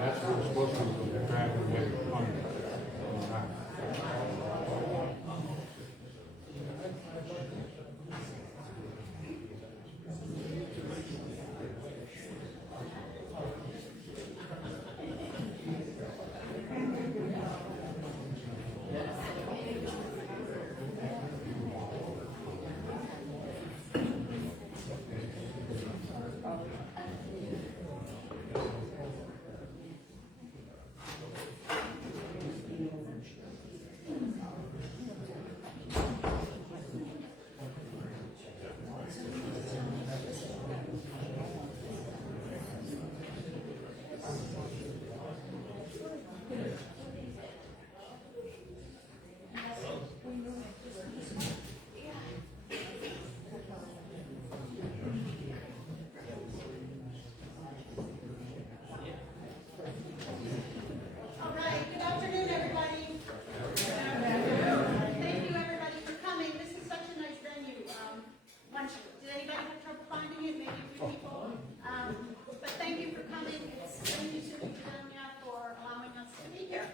That's what it's supposed to be, they're trying to make it fun. All right, good afternoon, everybody. Thank you, everybody, for coming. This is such a nice venue. Did anybody have trouble finding it? Maybe a few people. But thank you for coming. Thank you to Virginia for allowing us to be here.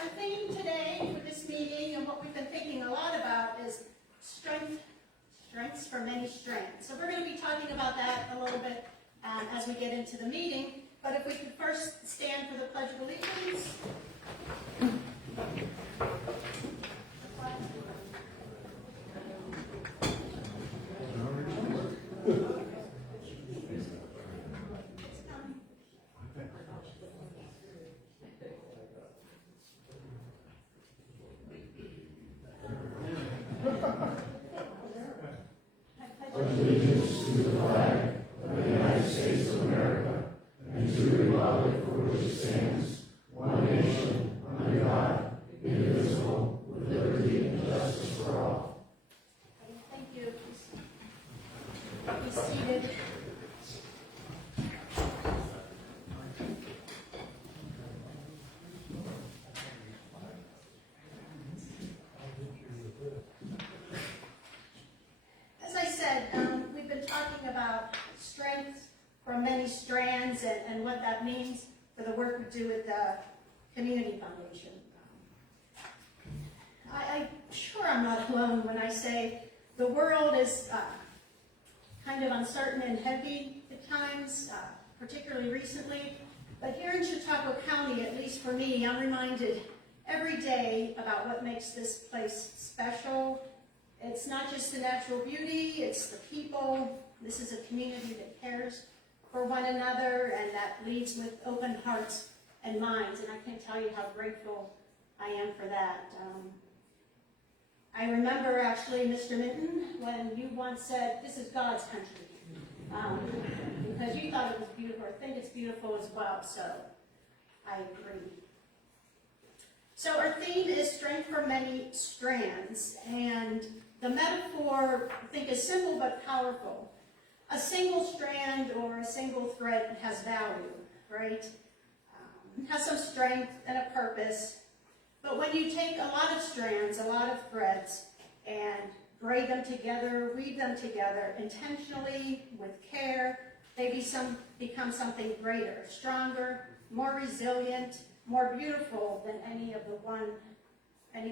Our theme today for this meeting and what we've been thinking a lot about is strengths for many strands. So we're going to be talking about that a little bit as we get into the meeting. But if we could first stand for the Pledge of Allegiance. Thank you. Be seated. As I said, we've been talking about strengths from many strands and what that means for the work we do with the Community Foundation. I'm sure I'm not alone when I say the world is kind of uncertain and heavy at times, particularly recently. But here in Chautauqua County, at least for me, I'm reminded every day about what makes this place special. It's not just the natural beauty, it's the people. This is a community that cares for one another and that leads with open hearts and minds. And I can't tell you how grateful I am for that. I remember actually, Mr. Minton, when you once said, "This is God's country," because you thought it was beautiful. I think it's beautiful as well, so I agree. So our theme is strength from many strands, and the metaphor, I think, is simple but powerful. A single strand or a single thread has value, right? Has some strength and a purpose. But when you take a lot of strands, a lot of threads, and braid them together, weave them together intentionally, with care, they become something greater, stronger, more resilient, more beautiful than any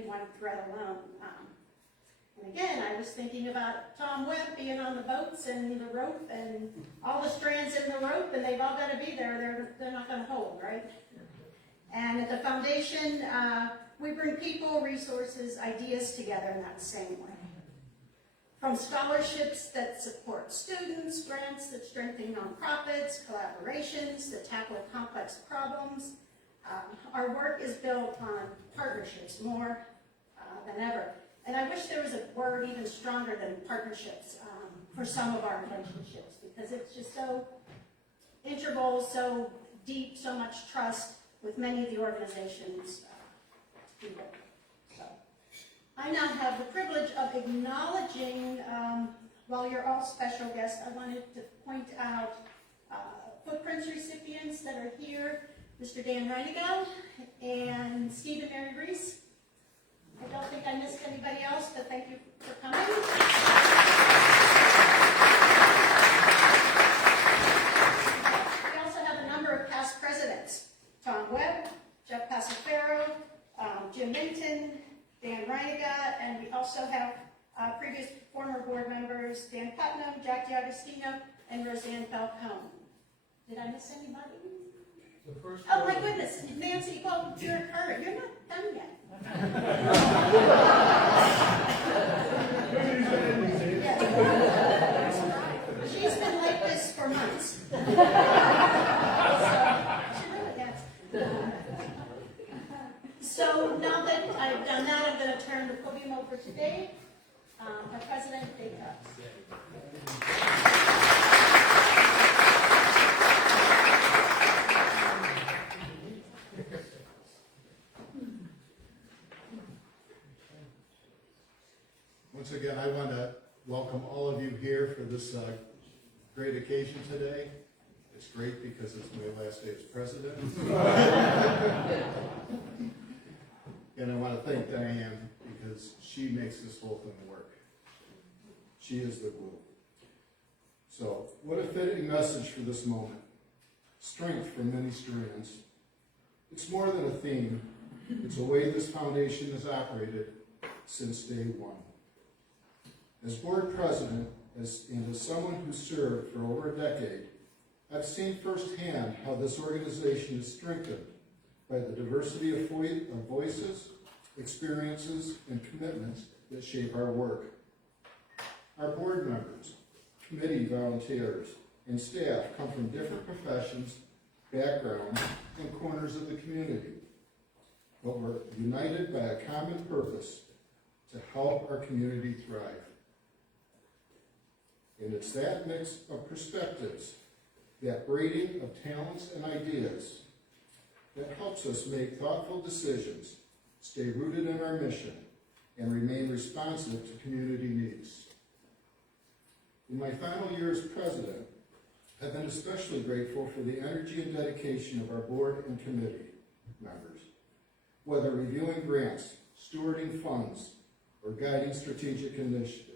one thread alone. And again, I was thinking about Tom Webb being on the boats and the rope and all the strands in the rope, and they've all got to be there. They're not going to hold, right? And at the foundation, we bring people, resources, ideas together in that same way. From scholarships that support students, grants that strengthen nonprofits, collaborations that tackle complex problems, our work is built on partnerships more than ever. And I wish there was a word even stronger than partnerships for some of our relationships, because it's just so integral, so deep, so much trust with many of the organizations people. So I now have the privilege of acknowledging, while you're all special guests, I wanted to point out footprints recipients that are here, Mr. Dan Reinigo and Stephen Mary Reese. I don't think I missed anybody else, but thank you for coming. We also have a number of past presidents: Tom Webb, Jeff Passifero, Jim Minton, Dan Reiniga, and we also have previous former board members Dan Putnam, Jack D'Agostino, and Roseanne Falcone. Did I miss anybody? Oh my goodness, Nancy, well, you're not done yet. She's been like this for months. So now that I've done that, I'm going to turn the podium over to Dave, our president, Dave Tubbs. Once again, I want to welcome all of you here for this great occasion today. It's great because it's my last day as president. And I want to thank Diane because she makes this whole thing work. She is the glue. So, what a fitting message for this moment. Strength from many strands. It's more than a theme. It's a way this foundation has operated since day one. As board president, and as someone who served for over a decade, I've seen firsthand how this organization is strengthened by the diversity of voices, experiences, and commitments that shape our work. Our board members, committee volunteers, and staff come from different professions, backgrounds, and corners of the community, but we're united by a common purpose to help our community thrive. And it's that mix of perspectives, that braiding of talents and ideas, that helps us make thoughtful decisions, stay rooted in our mission, and remain responsive to community needs. In my final year as president, I've been especially grateful for the energy and dedication of our board and committee members. Whether reviewing grants, stewarding funds, or guiding strategic initiatives,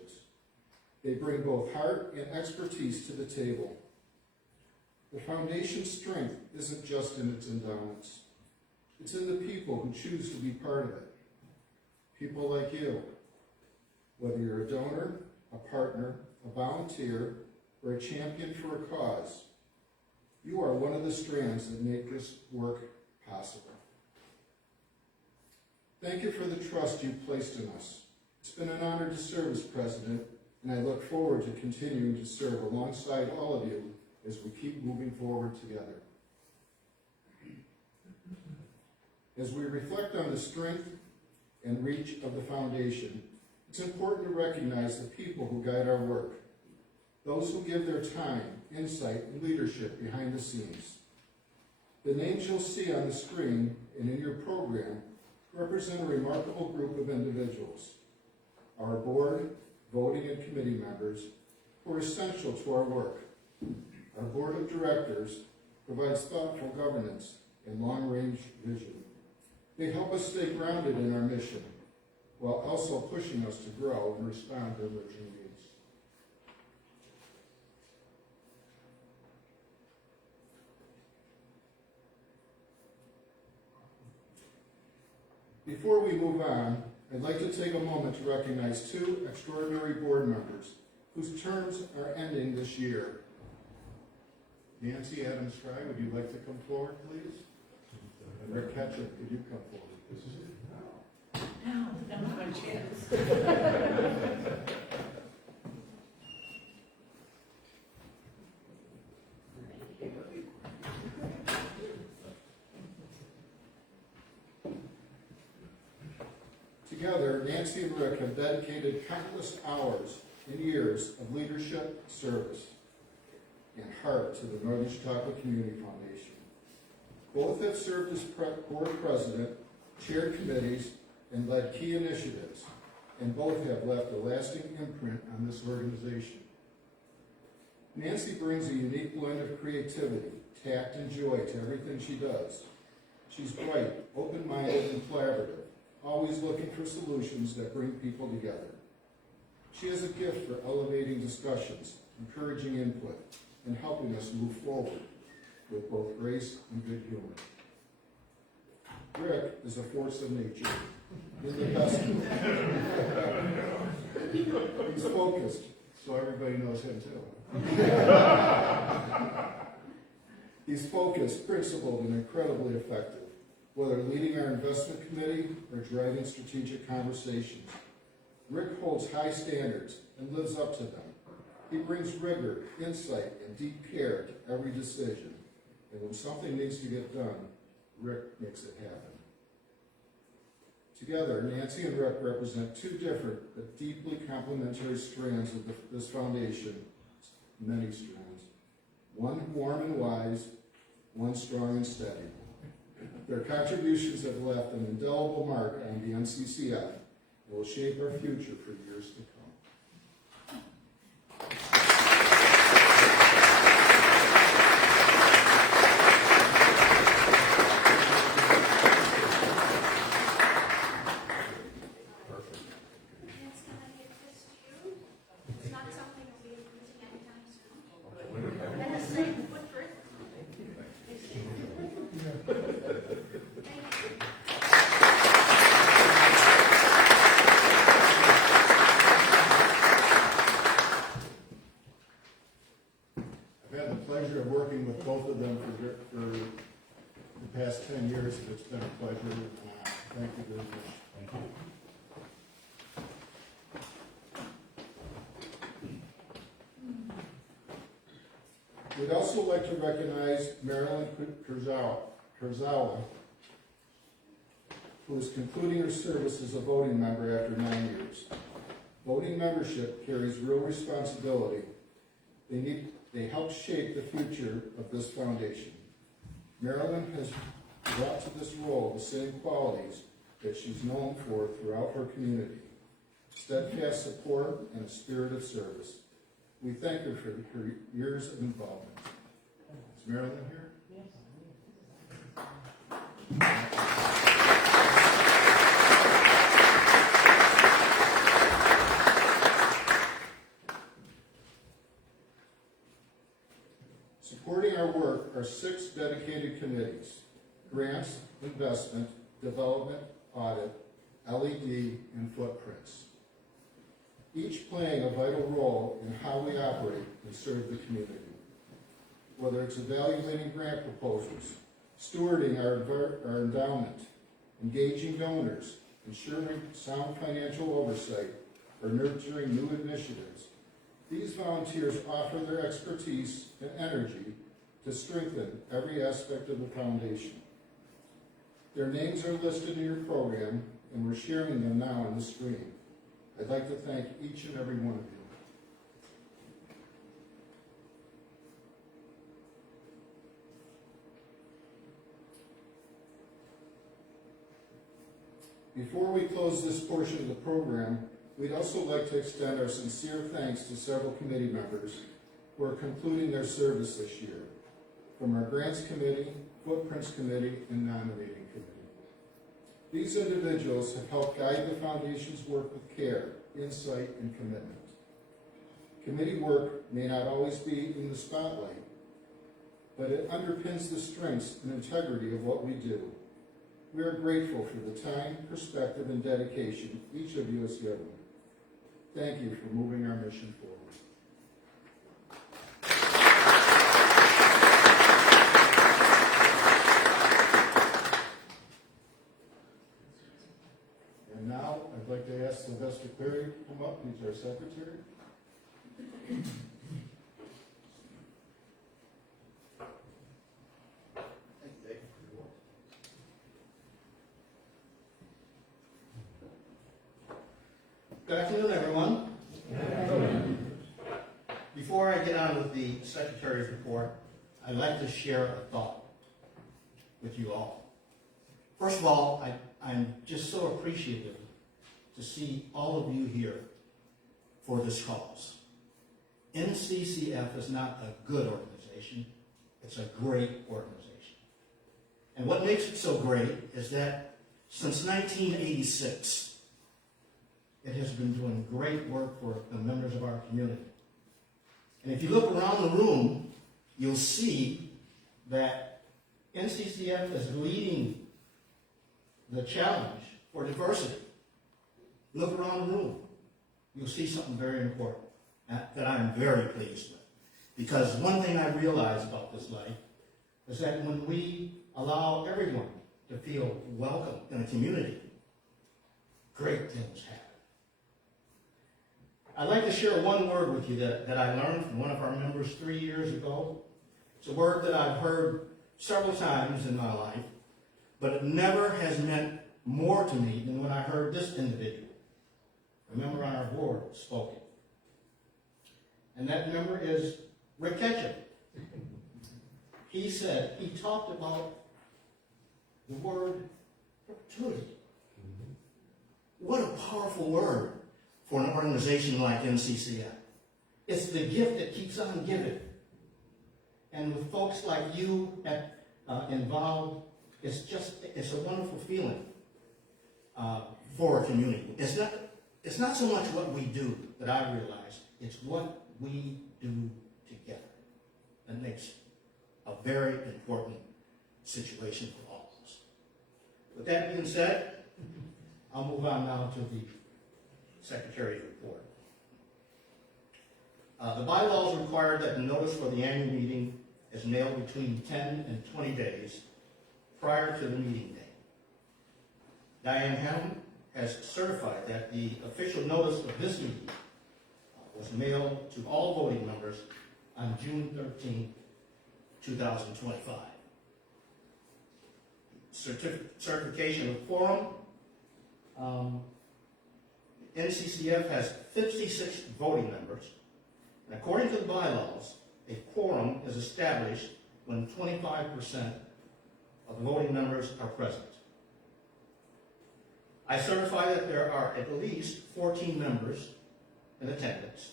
they bring both heart and expertise to the table. The foundation's strength isn't just in its endowments. It's in the people who choose to be part of it. People like you. Whether you're a donor, a partner, a volunteer, or a champion for a cause, you are one of the strands that make this work possible. Thank you for the trust you've placed in us. It's been an honor to serve as president, and I look forward to continuing to serve alongside all of you as we keep moving forward together. As we reflect on the strength and reach of the foundation, it's important to recognize the people who guide our work, those who give their time, insight, and leadership behind the scenes. The names you'll see on the screen and in your program represent a remarkable group of individuals. Our board, voting, and committee members who are essential to our work. Our board of directors provides thoughtful governance and long-range vision. They help us stay grounded in our mission, while also pushing us to grow and respond to emerging needs. Before we move on, I'd like to take a moment to recognize two extraordinary board members whose terms are ending this year. Nancy Adams Fry, would you like to come forward, please? And Rick Ketchum, could you come forward, please? No, not my chance. Together, Together, Nancy and Rick have dedicated countless hours and years of leadership, service, and heart to the Northern Chautauqua Community Foundation. Both have served as board president, chaired committees, and led key initiatives, and both have left a lasting imprint on this organization. Nancy brings a unique blend of creativity, tact, and joy to everything she does. She's bright, open-minded, and collaborative, always looking for solutions that bring people together. She has a gift for elevating discussions, encouraging input, and helping us move forward with both grace and good humor. Rick is a force of nature, in the best way. He's focused, so everybody knows him too. He's focused, principled, and incredibly effective, whether leading our investment committee or driving strategic conversations. Rick holds high standards and lives up to them. He brings rigor, insight, and deep care to every decision. And when something needs to get done, Rick makes it happen. Together, Nancy and Rick represent two different but deeply complementary strands of this foundation, many strands. One warm and wise, one strong and steady. Their contributions have left an indelible mark on the NCCF and will shape our future for years to come. Of working with both of them for the past 10 years, and it's been a pleasure. Thank you very much. Thank you. We'd also like to recognize Marilyn Kurzawa, who is concluding her service as a voting member after 9 years. Voting membership carries real responsibility. They help shape the future of this foundation. Marilyn has brought to this role the same qualities that she's known for throughout her community: steadfast support and a spirit of service. We thank her for her years of involvement. Is Marilyn here? Supporting our work are 6 dedicated committees: grants, investment, development, audit, LED, and footprints. Each playing a vital role in how we operate and serve the community. Whether it's evaluating grant proposals, stewarding our endowment, engaging donors, ensuring sound financial oversight, or nurturing new initiatives, these volunteers offer their expertise and energy to strengthen every aspect of the foundation. Their names are listed in your program, and we're sharing them now on the screen. I'd like to thank each and every one of you. Before we close this portion of the program, we'd also like to extend our sincere thanks to several committee members who are concluding their service this year, from our Grants Committee, Footprints Committee, and Nominating Committee. These individuals have helped guide the Foundation's work with care, insight, and commitment. Committee work may not always be in the spotlight, but it underpins the strengths and integrity of what we do. We are grateful for the time, perspective, and dedication each of you has given. Thank you for moving our mission forward. And now I'd like to ask Sylvester Cleary to come up. He's our secretary. Good afternoon, everyone. Before I get on with the Secretary's report, I'd like to share a thought with you all. First of all, I'm just so appreciative to see all of you here for this cause. NCCF is not a good organization, it's a great organization. And what makes it so great is that since 1986, it has been doing great work for the members of our community. And if you look around the room, you'll see that NCCF is leading the challenge for diversity. Look around the room. You'll see something very important that I'm very pleased with. Because one thing I realize about this life is that when we allow everyone to feel welcome in a community, great things happen. I'd like to share one word with you that I learned from one of our members 3 years ago. It's a word that I've heard several times in my life, but it never has meant more to me than when I heard this individual, a member on our board, spoke it. And that member is Rick Ketchum. He talked about the word opportunity. What a powerful word for an organization like NCCF. It's the gift that keeps on giving. And with folks like you involved, it's a wonderful feeling for a community. It's not so much what we do that I realize, it's what we do together that makes a very important situation for all of us. With that being said, I'll move on now to the Secretary's report. The bylaws require that the notice for the annual meeting is mailed between 10 and 20 days prior to the meeting day. Diane Hammond has certified that the official notice of this meeting was mailed to all voting members on June 13, 2025. Certification of quorum. NCCF has 56 voting members, and according to the bylaws, a quorum is established when 25% of the voting members are present. I certify that there are at least 14 members in attendance.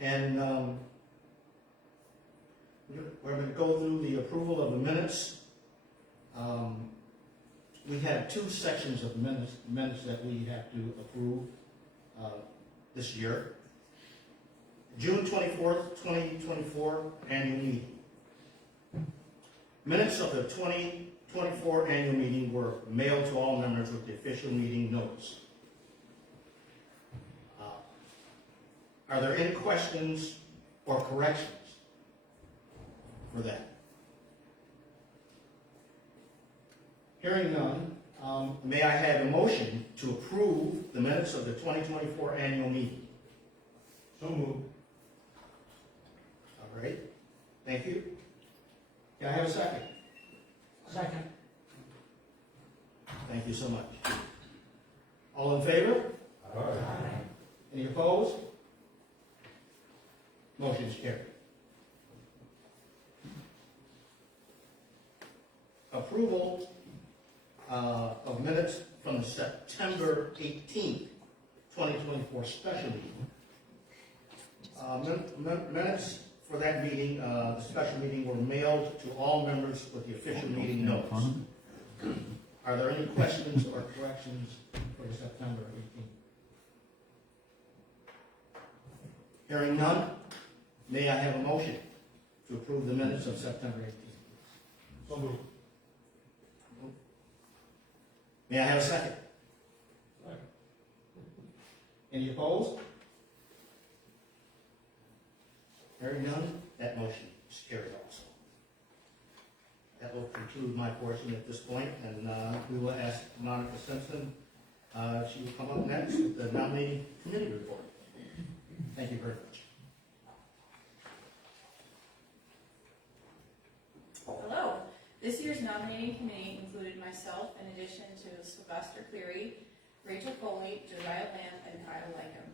And we're going to go through the approval of the minutes. We have two sections of minutes that we have to approve this year. June 24th, 2024 annual meeting. Minutes of the 2024 annual meeting were mailed to all members with the official meeting notice. Are there any questions or corrections for that? Hearing none, may I have a motion to approve the minutes of the 2024 annual meeting? So moved. All right, thank you. Can I have a second? Second. Thank you so much. All in favor? Aye. Any opposed? Motion is carried. Approval of minutes from the September 18th, 2024 special meeting. Minutes for that meeting, the special meeting, were mailed to all members with the official meeting notice. Are there any questions or corrections for the September 18th? Hearing none, may I have a motion to approve the minutes of September 18th? So moved. May I have a second? Second. Any opposed? Hearing none, that motion is carried also. That will conclude my portion at this point, and we will ask Monica Simpson. She will come up next with the nominating committee report. Thank you very much. Hello. This year's nominating committee included myself in addition to Sylvester Cleary, Rachel Foley, Josiah Lamb, and Kyle Lycum.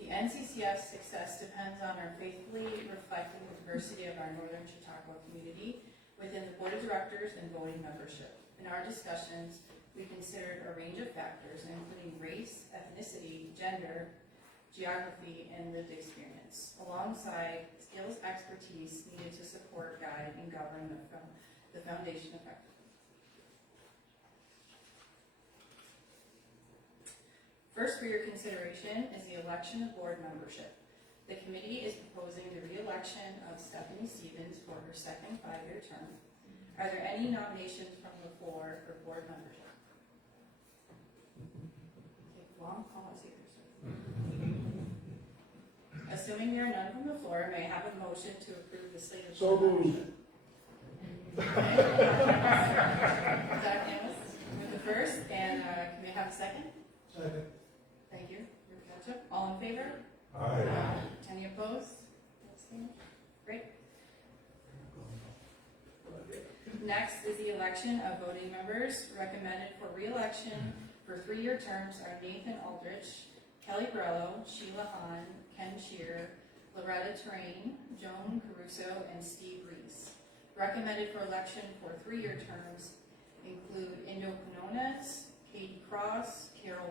The NCCF's success depends on our faithfully reflecting the diversity of our Northern Chautauqua community within the board of directors and voting membership. In our discussions, we considered a range of factors, including race, ethnicity, gender, geography, and lived experience, alongside skills expertise needed to support, guide, and govern the foundation effectively. First for your consideration is the election of board membership. The committee is proposing the re-election of Stephanie Stevens for her second 5-year term. Are there any nominations from the floor for board membership? Take a long pause here, sir. Assuming there are none from the floor, may I have a motion to approve the slate of So board moved. membership? Zach Amos with the first, and can we have a second? Second. Thank you. Your Ketchup. All in favor? Aye. Any opposed? Abstained? Great. Next is the election of voting members. Recommended for re-election for 3-year terms are Nathan Aldrich, Kelly Borello, Sheila Hahn, Ken Shear, Loretta Terrain, Joan Caruso, and Steve Reese. Recommended for election for 3-year terms include Indo Quinones, Katie Cross, Carol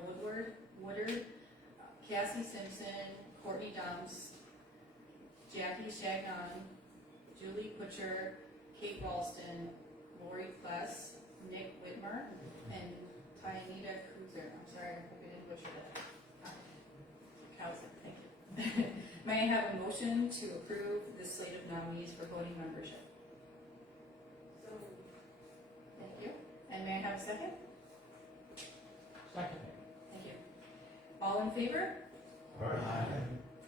Woodard, Cassie Simpson, Courtney Dumps, Jackie Shagnon, Julie Butcher, Kate Ralston, Lori Pless, Nick Whitmer, and Tyanita Cruiser. I'm sorry, I hope I didn't butcher that. Kowser, thank you. May I have a motion to approve the slate of nominees for voting membership? Thank you. And may I have a second? Second. Thank you. All in favor? Aye.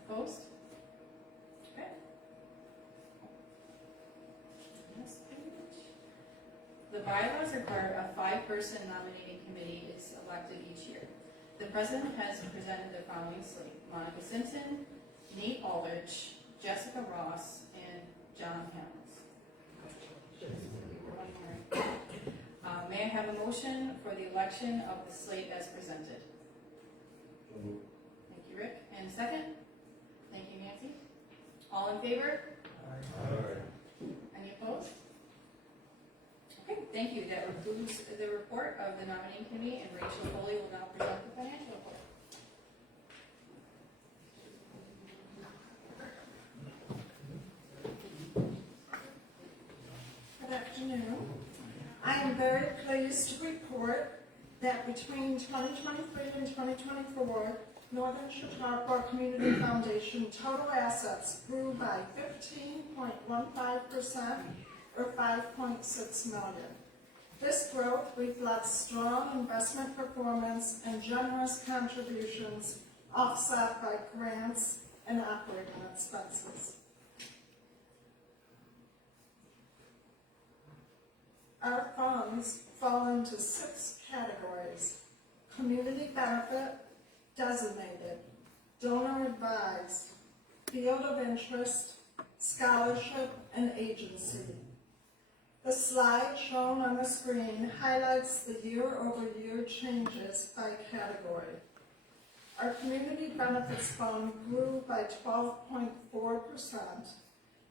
Opposed? Okay. Next page. The bylaws require a 5-person nominating committee is elected each year. The president has presented the following slate: Monica Simpson, Nate Aldrich, Jessica Ross, and John Hamels. May I have a motion for the election of the slate as presented? Thank you, Rick. And a second? Thank you, Nancy. All in favor? Aye. Any opposed? Okay, thank you. That concludes the report of the nominating committee, and Rachel Foley will now present the financial report. Good afternoon. I am very pleased to report that between 2023 and 2024, Northern Chautauqua Community Foundation total assets grew by 15.15%, or $5.6 million. This growth reflects strong investment performance and generous contributions offset by grants and operating expenses. Our funds fall into 6 categories: community benefit, designated, donor advised, field of interest, scholarship, and agency. The slide shown on the screen highlights the year-over-year changes by category. Our community benefits fund grew by 12.4%,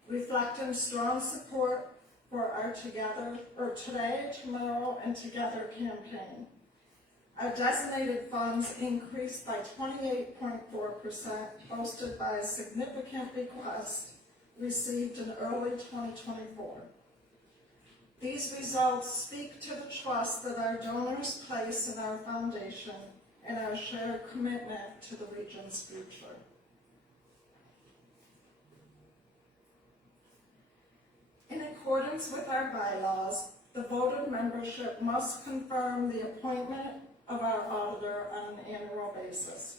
reflecting strong support for our Today, Tomorrow, and Together campaign. Our designated funds increased by 28.4%, bolstered by a significant request received in early 2024. These results speak to the trust that our donors place in our foundation and our shared commitment to the region's future. In accordance with our bylaws, the voted membership must confirm the appointment of our auditor on an annual basis.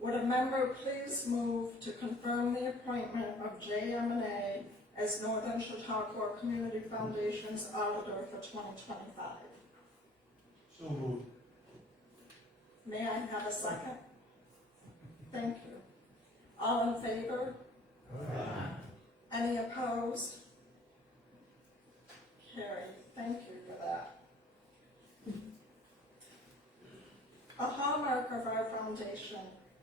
Would a member please move to confirm the appointment of JM&A as Northern Chautauqua Community Foundation's auditor for 2025? So moved. May I have a second? Thank you. All in favor? Aye. Any opposed? Carried. Thank thank you for that. A hallmark of our foundation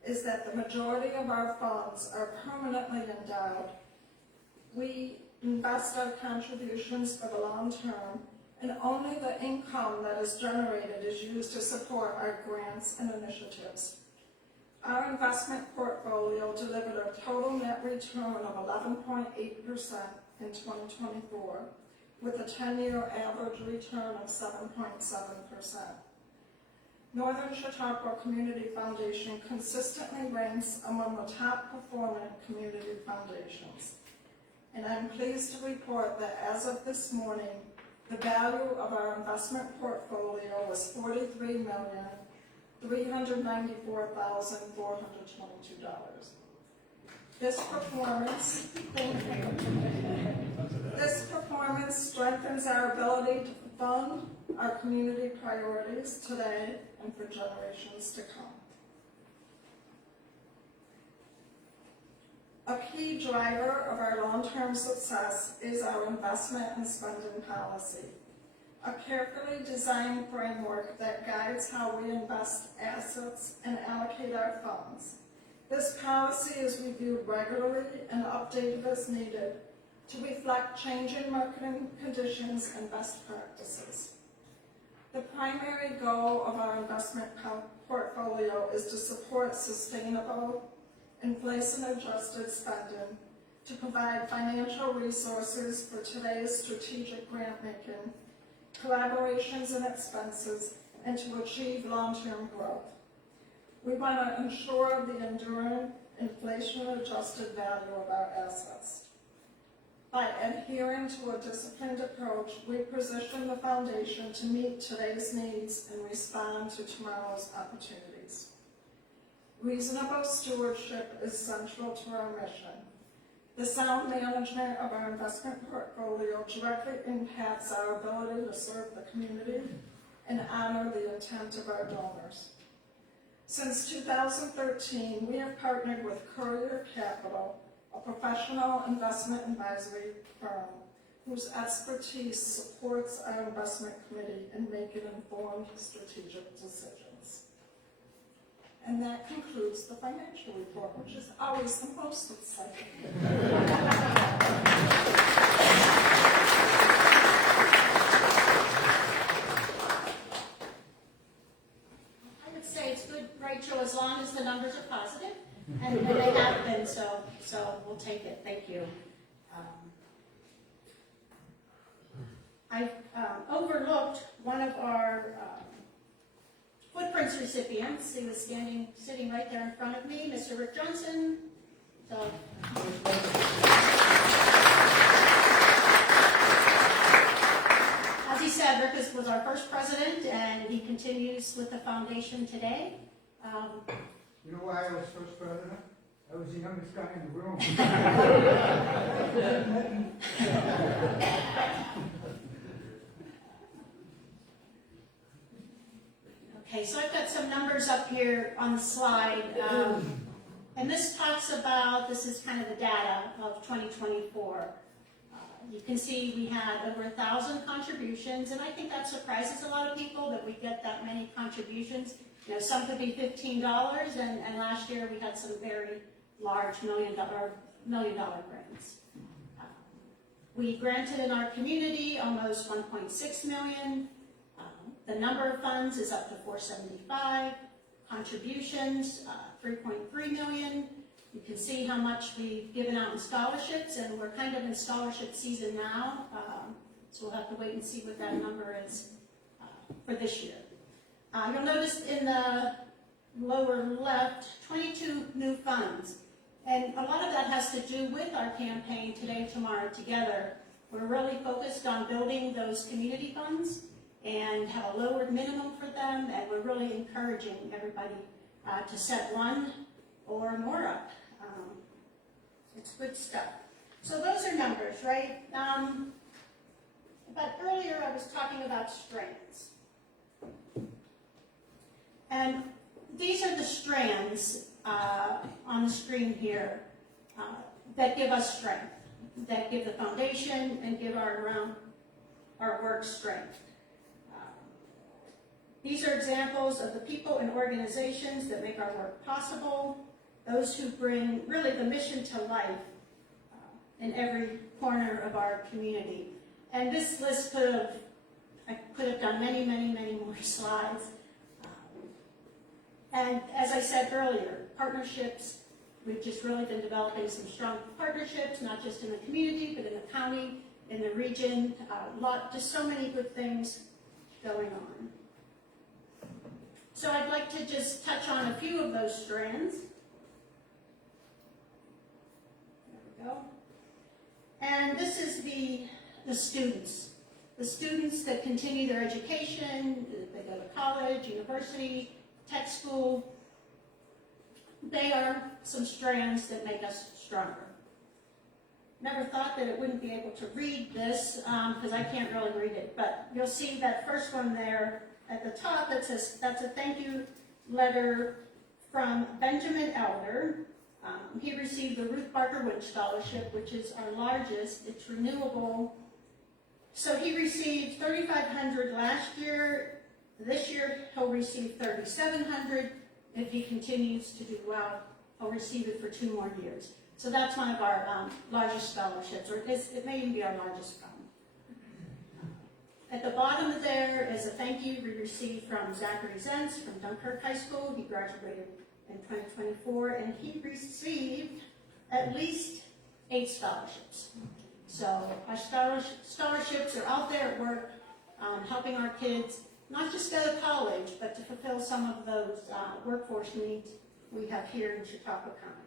is that the majority of our funds are permanently endowed. We invest our contributions for the long term, and only the income that is generated is used to support our grants and initiatives. Our investment portfolio delivered a total net return of 11.8% in 2024, with a 10-year average return of 7.7%. Northern Chautauqua Community Foundation consistently ranks among the top performing community foundations. And I'm pleased to report that as of this morning, the value of our investment portfolio was $43,394,422. This performance strengthens our ability to fund our community priorities today and for generations to come. A key driver of our long-term success is our investment and spending policy, a carefully designed framework that guides how we invest assets and allocate our funds. This policy is reviewed regularly and updated as needed to reflect changing marketing conditions and best practices. The primary goal of our investment portfolio is to support sustainable, inflation-adjusted spending, to provide financial resources for today's strategic grant-making, collaborations and expenses, and to achieve long-term growth. We want to ensure the enduring, inflation-adjusted value of our assets. By adhering to a disciplined approach, we position the foundation to meet today's needs and respond to tomorrow's opportunities. Reasonable stewardship is central to our mission. The sound management of our investment portfolio directly impacts our ability to serve the community and honor the intent of our donors. Since 2013, we have partnered with Courier Capital, a professional investment advisory firm whose expertise supports our investment committee in making informed strategic decisions. And that concludes the financial report, which is always the most exciting. I would say it's good, Rachel, as long as the numbers are positive, and they have been, so we'll take it. Thank you. I overlooked one of our footprints recipients. He was sitting right there in front of me, Mr. Rick Johnson. So, as he said, Rick was our first president, and he continues with the foundation today. You know why I was first president? I was the youngest guy in the room. Okay, so I've got some numbers up here on the slide, and this talks about, this is kind of the data of 2024. You can see we had over 1,000 contributions, and I think that surprises a lot of people that we get that many contributions. You know, some could be $15, and last year we had some very large $1 million grants. We granted in our community almost $1.6 million. The number of funds is up to 475. Contributions, $3.3 million. You can see how much we've given out in scholarships, and we're kind of in scholarship season now, so we'll have to wait and see what that number is for this year. You'll notice in the lower left, 22 new funds, and a lot of that has to do with our campaign Today, Tomorrow, Together. We're really focused on building those community funds and have a lowered minimum for them, and we're really encouraging everybody to set one or more up. It's good stuff. So those are numbers, right? But earlier I was talking about strands. And these are the strands on the screen here that give us strength, that give the foundation and give our our work strength. These are examples of the people and organizations that make our work possible, those who bring really the mission to life in every corner of our community. And this list I could have done many, many, many more slides. And as I said earlier, partnerships, we've just really been developing some strong partnerships, not just in the community, but in the county, in the region, just so many good things going on. So I'd like to just touch on a few of those strands. There we go. And this is the students. The students that continue their education, they go to college, university, tech school. They are some strands that make us stronger. Never thought that it wouldn't be able to read this, because I can't really read it, but you'll see that first one there at the top that says, that's a thank you letter from Benjamin Elder. He received the Ruth Barker Wood Scholarship, which is our largest. It's renewable. So he received $3,500 last year. This year he'll receive $3,700. If he continues to do well, he'll receive it for 2 more years. So that's one of our largest scholarships, or it may even be our largest fund. At the bottom there is a thank you we received from Zachary Zentz from Dunkirk High School. He graduated in 2024, and he received at least 8 scholarships. So our scholarships are out there at work, helping our kids not just go to college, but to fulfill some of those workforce needs we have here in Chautauqua County.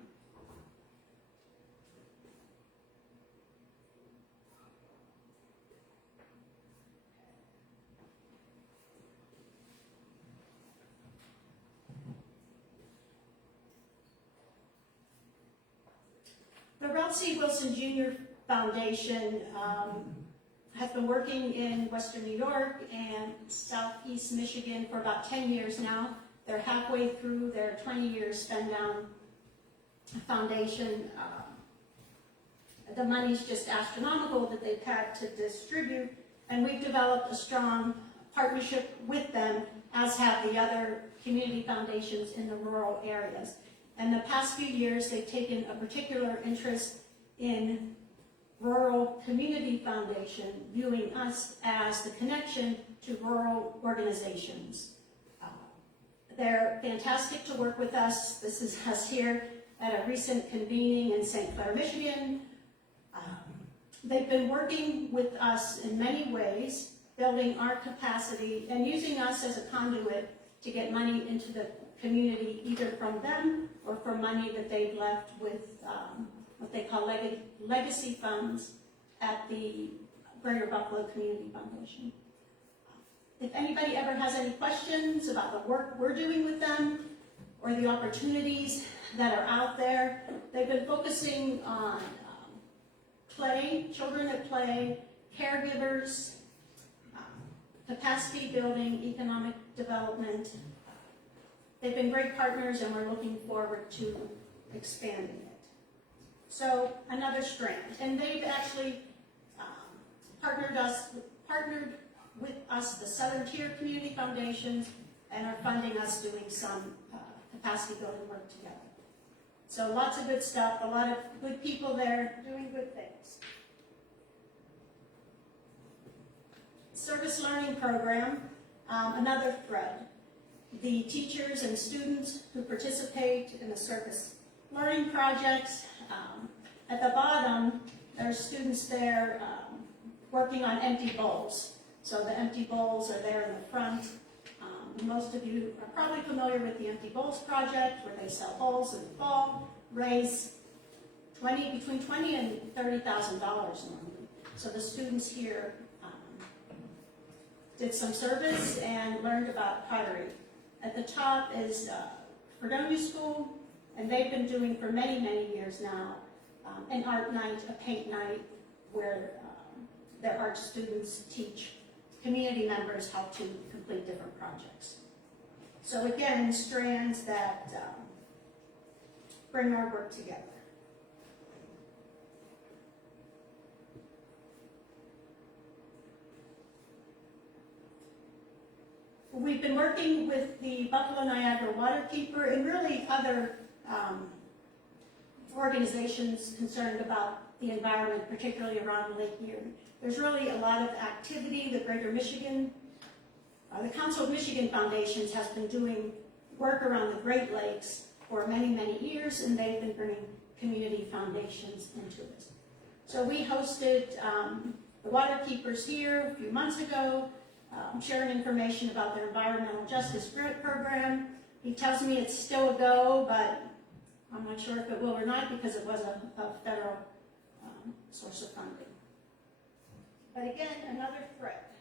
The Ralph C. Wilson Jr. Foundation has been working in Western New York and Southeast Michigan for about 10 years now. They're halfway through their 20-year Spend Down Foundation. The money's just astronomical that they've had to distribute, and we've developed a strong partnership with them, as have the other community foundations in the rural areas. And the past few years, they've taken a particular interest in Rural Community Foundation, viewing us as the connection to rural organizations. They're fantastic to work with us. This is us here at a recent convening in St. Clair, Michigan. They've been working with us in many ways, building our capacity and using us as a conduit to get money into the community, either from them or from money that they've left with what they call legacy funds at the Greater Buffalo Community Foundation. If anybody ever has any questions about the work we're doing with them or the opportunities that are out there, they've been focusing on play, children at play, caregivers, capacity building, economic development. They've been great partners, and we're looking forward to expanding it. So another strand, and they've actually partnered with us, the Southern Tier Community Foundations, and are funding us doing some capacity building work together. So lots of good stuff, a lot of good people there doing good things. Service Learning Program, another thread. The teachers and students who participate in the service learning projects. At the bottom, there's students there working on empty bowls. So the empty bowls are there in the front. Most of you are probably familiar with the Empty Bowls Project, where they sell bowls in the fall, raise between $20,000 and $30,000 normally. So the students here did some service and learned about pottery. At the top is Fredonia School, and they've been doing for many, many years now an art night, a paint night, where their art students teach community members how to complete different projects. So again, strands that bring our work together. we've been working with the Buffalo Niagara Waterkeeper and really other organizations concerned about the environment, particularly around Lake Erie. There's really a lot of activity. The Greater Michigan, the Council of Michigan Foundations has been doing work around the Great Lakes for many, many years, and they've been bringing community foundations into it. So we hosted the Waterkeepers here a few months ago, sharing information about their environmental justice grant program. He tells me it's still a go, but I'm not sure if it will or not because it was a federal source of funding. But again, another threat.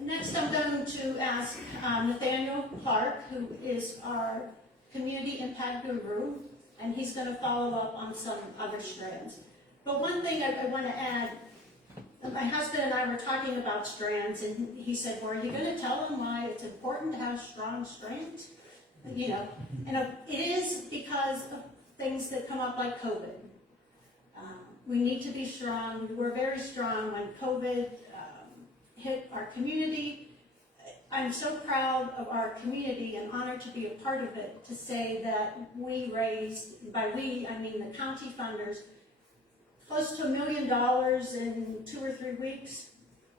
Next, I'm going to ask Nathaniel Clark, who is our community impact guru, and he's going to follow up on some other strands. But one thing I want to add, my husband and I were talking about strands, and he said, well, are you going to tell them why it's important to have strong strands? You know, and it is because of things that come up like COVID. We need to be strong. We were very strong when COVID hit our community. I'm so proud of our community and honored to be a part of it, to say that we raised, by we, I mean the county funders, close to $1 million in 2 or 3 weeks.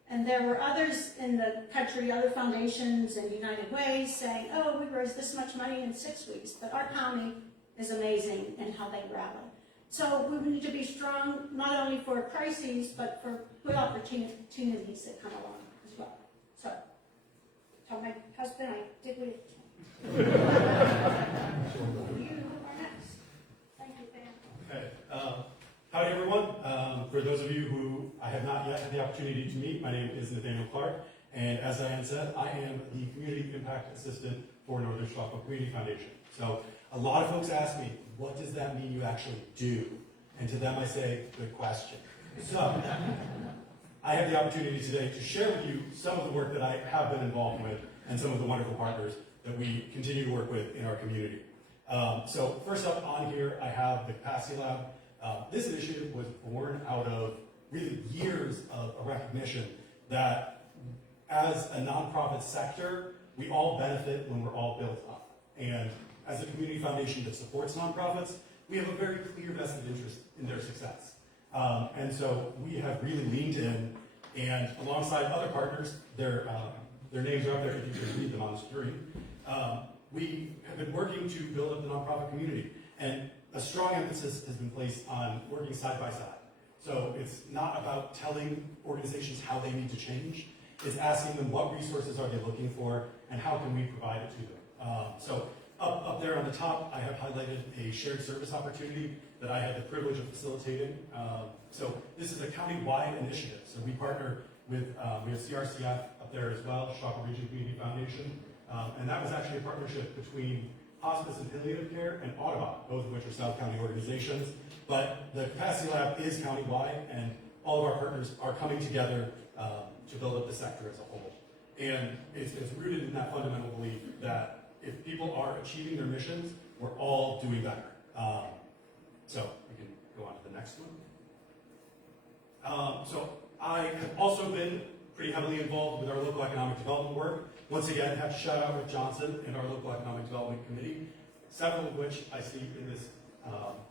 And there were others in the country, other foundations and United Ways saying, oh, we raised this much money in 6 weeks. But our county is amazing in how they rally. So we need to be strong, not only for crises, but for good opportunities that come along as well. So, tell my husband I did what it You are next. Thank you, Dan. Okay. Howdy, everyone. For those of you who I have not yet had the opportunity to meet, my name is Nathaniel Clark, and as Diane said, I am the Community Impact Assistant for Northern Chicago Community Foundation. So a lot of folks ask me, what does that mean you actually do? And to them I say, good question. So I have the opportunity today to share with you some of the work that I have been involved with and some of the wonderful partners that we continue to work with in our community. So first up on here, I have the Capacity Lab. This initiative was born out of really years of a recognition that as a nonprofit sector, we all benefit when we're all built up. And as a community foundation that supports nonprofits, we have a very clear vested interest in their success. And so we have really leaned in, and alongside other partners, their names are up there if you can read them on the screen, we have been working to build up the nonprofit community. And a strong emphasis has been placed on working side by side. So it's not about telling organizations how they need to change. It's asking them what resources are they looking for and how can we provide it to them. So up there on the top, I have highlighted a shared service opportunity that I had the privilege of facilitating. So this is a county-wide initiative. So we partner with, we have CRCF up there as well, Chautauqua Region Community Foundation. And that was actually a partnership between Hospice and Palliative Care and Audubon, both of which are South County organizations. But the Capacity Lab is county-wide, and all of our partners are coming together to build up the sector as a whole. And it's rooted in that fundamental belief that if people are achieving their missions, we're all doing better. So we can go on to the next one. So I have also been pretty heavily involved with our local economic development work. Once again, I have to shout out Rick Johnson and our local economic development committee, several of which I see in this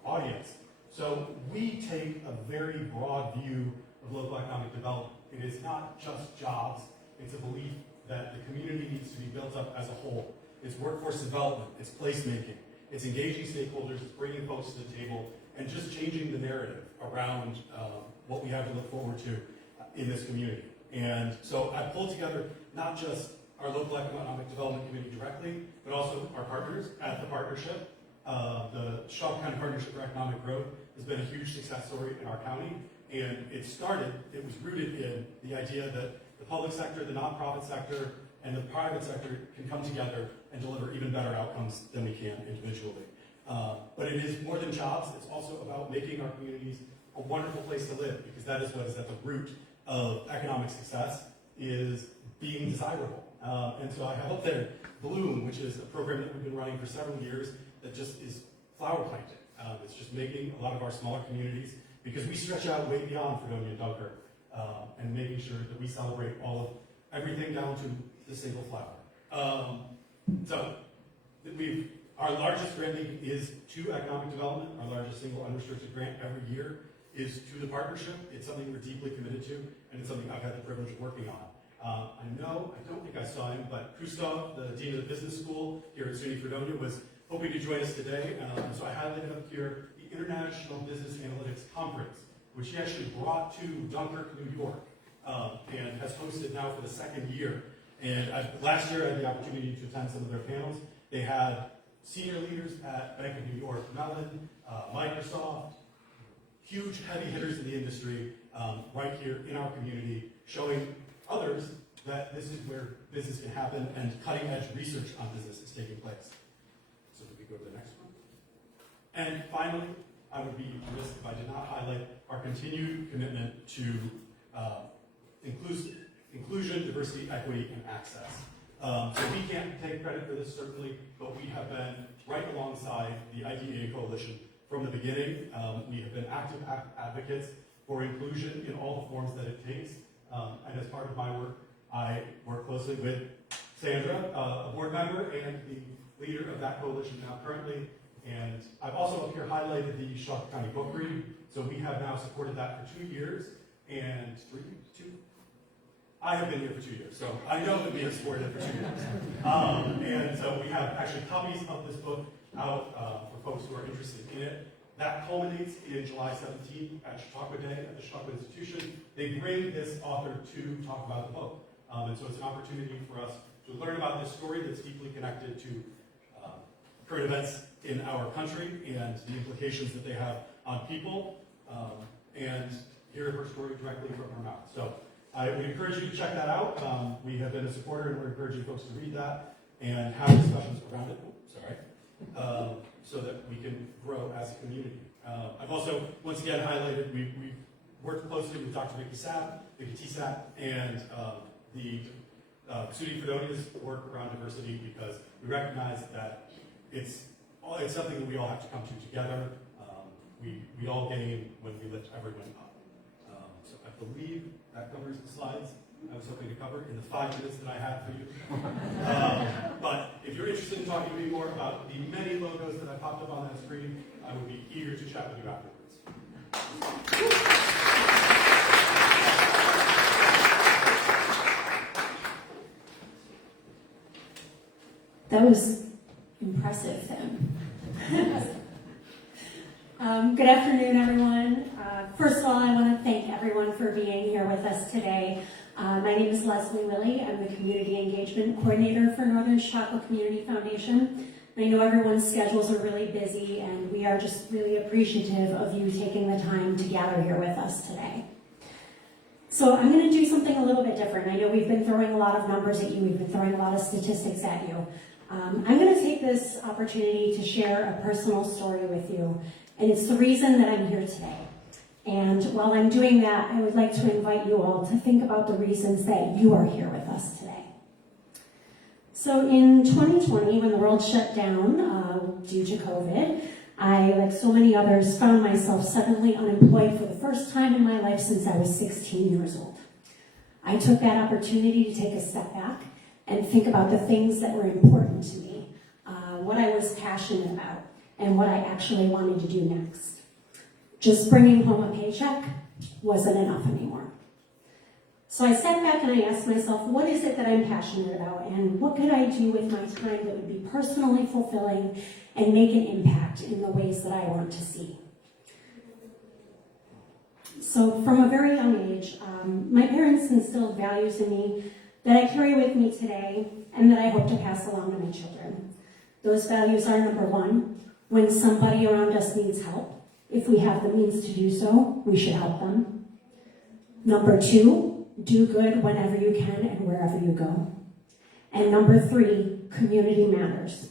audience. So we take a very broad view of local economic development. It is not just jobs, it's a belief that the community needs to be built up as a whole. It's workforce development, it's placemaking, it's engaging stakeholders, it's bringing folks to the table, and just changing the narrative around what we have to look forward to in this community. And so I pulled together not just our local economic development committee directly, but also our partners at the partnership. The Chautauqua County Partnership for Economic Growth has been a huge success story in our county, and it was rooted in the idea that the public sector, the nonprofit sector, and the private sector can come together and deliver even better outcomes than we can individually. But it is more than jobs, it's also about making our communities a wonderful place to live, because that is what is at the root of economic success, is being desirable. And so I have up there Bloom, which is a program that we've been running for several years that just is flower planting. It's just making a lot of our smaller communities, because we stretch out way beyond Fredonia and Dunkirk, and making sure that we celebrate all everything down to the single flower. Our largest granting is to economic development. Our largest single unrestricted grant every year is to the partnership. It's something we're deeply committed to, and it's something I've had the privilege of working on. I don't think I saw him, but Gustav, the dean of the business school here at SUNY Fredonia, was hoping to join us today. So I highlighted up here the International Business Analytics Conference, which he actually brought to Dunkirk, New York, and has hosted now for the second year. And last year I had the opportunity to attend some of their panels. They had senior leaders at Bank of New York Mellon, Microsoft, huge heavy hitters in the industry right here in our community, showing others that this is where business can happen and cutting edge research on business is taking place. So if we go to the next one. And finally, I would be remiss if I did not highlight our continued commitment to inclusion, diversity, equity, and access. So we can't take credit for this, certainly, but we have been right alongside the IDEA Coalition from the beginning. We have been active advocates for inclusion in all the forms that it takes. And as part of my work, I work closely with Sandra, a board member and the leader of that coalition now currently. And I've also up here highlighted the Chautauqua County Book Read. So we have now supported that for 2 years and I have been here for 2 years, so I know that we have supported it for 2 years. And so we have actually copies of this book out for folks who are interested in it. That culminates in July 17th at Chautauqua Day at the Chautauqua Institution. They bring this author to talk about the book. And so it's an opportunity for us to learn about this story that's deeply connected to current events in our country and the implications that they have on people, and hear her story directly from her mouth. So I would encourage you to check that out. We have been a supporter, and we're encouraging folks to read that and have discussions around it. So that we can grow as a community. I've also, once again, highlighted we've worked closely with Dr. Vicky Tsap, and the SUNY Fredonia's work around diversity, because we recognize that it's something that we all have to come to together. We all gain when we lift everyone up. So I believe that covers the slides I was hoping to cover in the 5 minutes that I have for you. But if you're interested in talking to me more about the many logos that I popped up on that screen, I would be eager to chat with you afterwards. That was impressive, Tim. Good afternoon, everyone. First of all, I want to thank everyone for being here with us today. My name is Leslie Willey. I'm the Community Engagement Coordinator for Northern Chautauqua Community Foundation. I know everyone's schedules are really busy, and we are just really appreciative of you taking the time to gather here with us today. So I'm going to do something a little bit different. I know we've been throwing a lot of numbers at you. We've been throwing a lot of statistics at you. I'm going to take this opportunity to share a personal story with you, and it's the reason that I'm here today. And while I'm doing that, I would like to invite you all to think about the reasons that you are here with us today. So in 2020, when the world shut down due to COVID, I, like so many others, found myself suddenly unemployed for the first time in my life since I was 16 years old. I took that opportunity to take a step back and think about the things that were important to me, what I was passionate about, and what I actually wanted to do next. Just bringing home a paycheck wasn't enough anymore. So I sat back and I asked myself, what is it that I'm passionate about, and what could I do with my time that would be personally fulfilling and make an impact in the ways that I want to see? So from a very young age, my parents instilled values in me that I carry with me today and that I hope to pass along to my children. Those values are: number one, when somebody around us needs help, if we have the means to do so, we should help them. Number two, do good whenever you can and wherever you go. And number three, community matters.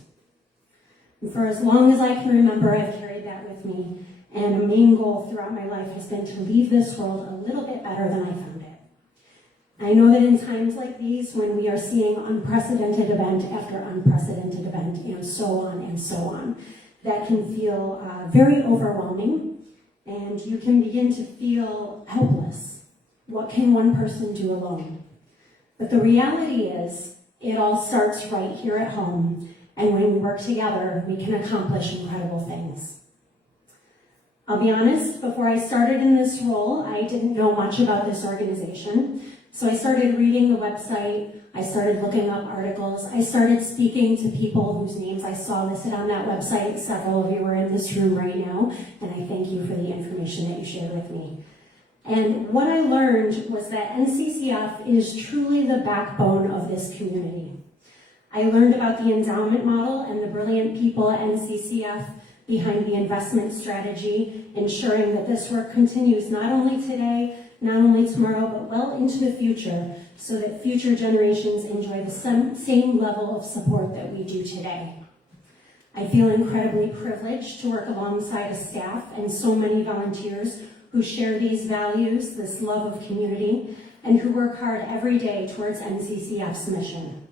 And for as long as I can remember, I've carried that with me, and a main goal throughout my life has been to leave this world a little bit better than I found it. I know that in times like these, when we are seeing unprecedented event after unprecedented event, and so on, that can feel very overwhelming, and you can begin to feel helpless. What can one person do alone? But the reality is, it all starts right here at home, and when we work together, we can accomplish incredible things. I'll be honest, before I started in this role, I didn't know much about this organization. So I started reading the website, I started looking up articles, I started speaking to people whose names I saw listed on that website. Several of you are in this room right now, and I thank you for the information that you shared with me. And what I learned was that NCCF is truly the backbone of this community. I learned about the endowment model and the brilliant people at NCCF behind the investment strategy, ensuring that this work continues not only today, not only tomorrow, but well into the future, so that future generations enjoy the same level of support that we do today. I feel incredibly privileged to work alongside a staff and so many volunteers who share these values, this love of community, and who work hard every day towards NCCF's mission.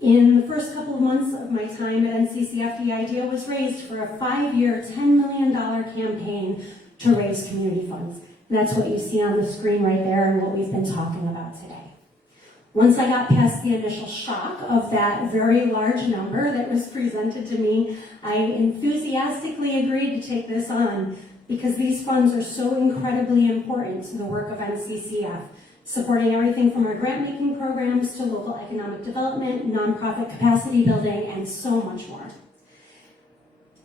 In the first couple of months of my time at NCCF, the idea was raised for a 5-year, $10 million campaign to raise community funds. And that's what you see on the screen right there and what we've been talking about today. Once I got past the initial shock of that very large number that was presented to me, I enthusiastically agreed to take this on because these funds are so incredibly important to the work of NCCF, supporting everything from our grant-making programs to local economic development, nonprofit capacity building, and so much more.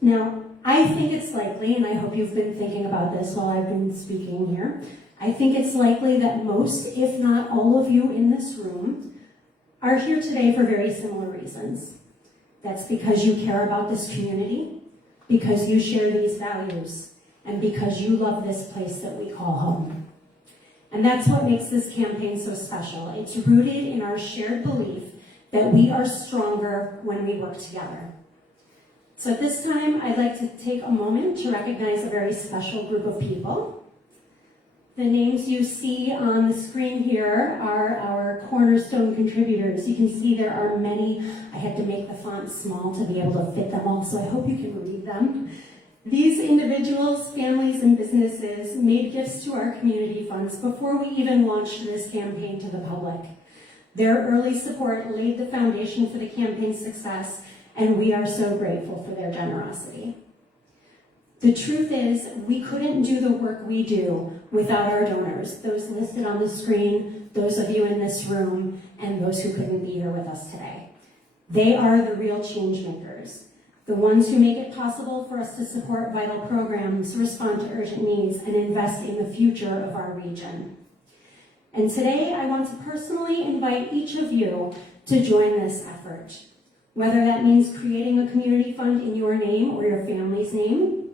Now, I think it's likely, and I hope you've been thinking about this while I've been speaking here, I think it's likely that most, if not all of you in this room, are here today for very similar reasons. That's because you care about this community, because you share these values, and because you love this place that we call home. And that's what makes this campaign so special. It's rooted in our shared belief that we are stronger when we work together. So at this time, I'd like to take a moment to recognize a very special group of people. The names you see on the screen here are our cornerstone contributors. You can see there are many. I had to make the font small to be able to fit them all, so I hope you can read them. These individuals, families, and businesses made gifts to our community funds before we even launched this campaign to the public. Their early support laid the foundation for the campaign's success, and we are so grateful for their generosity. The truth is, we couldn't do the work we do without our donors, those listed on the screen, those of you in this room, and those who couldn't be here with us today. They are the real change makers, the ones who make it possible for us to support vital programs, respond to urgent needs, and invest in the future of our region. And today, I want to personally invite each of you to join this effort, whether that means creating a community fund in your name or your family's name,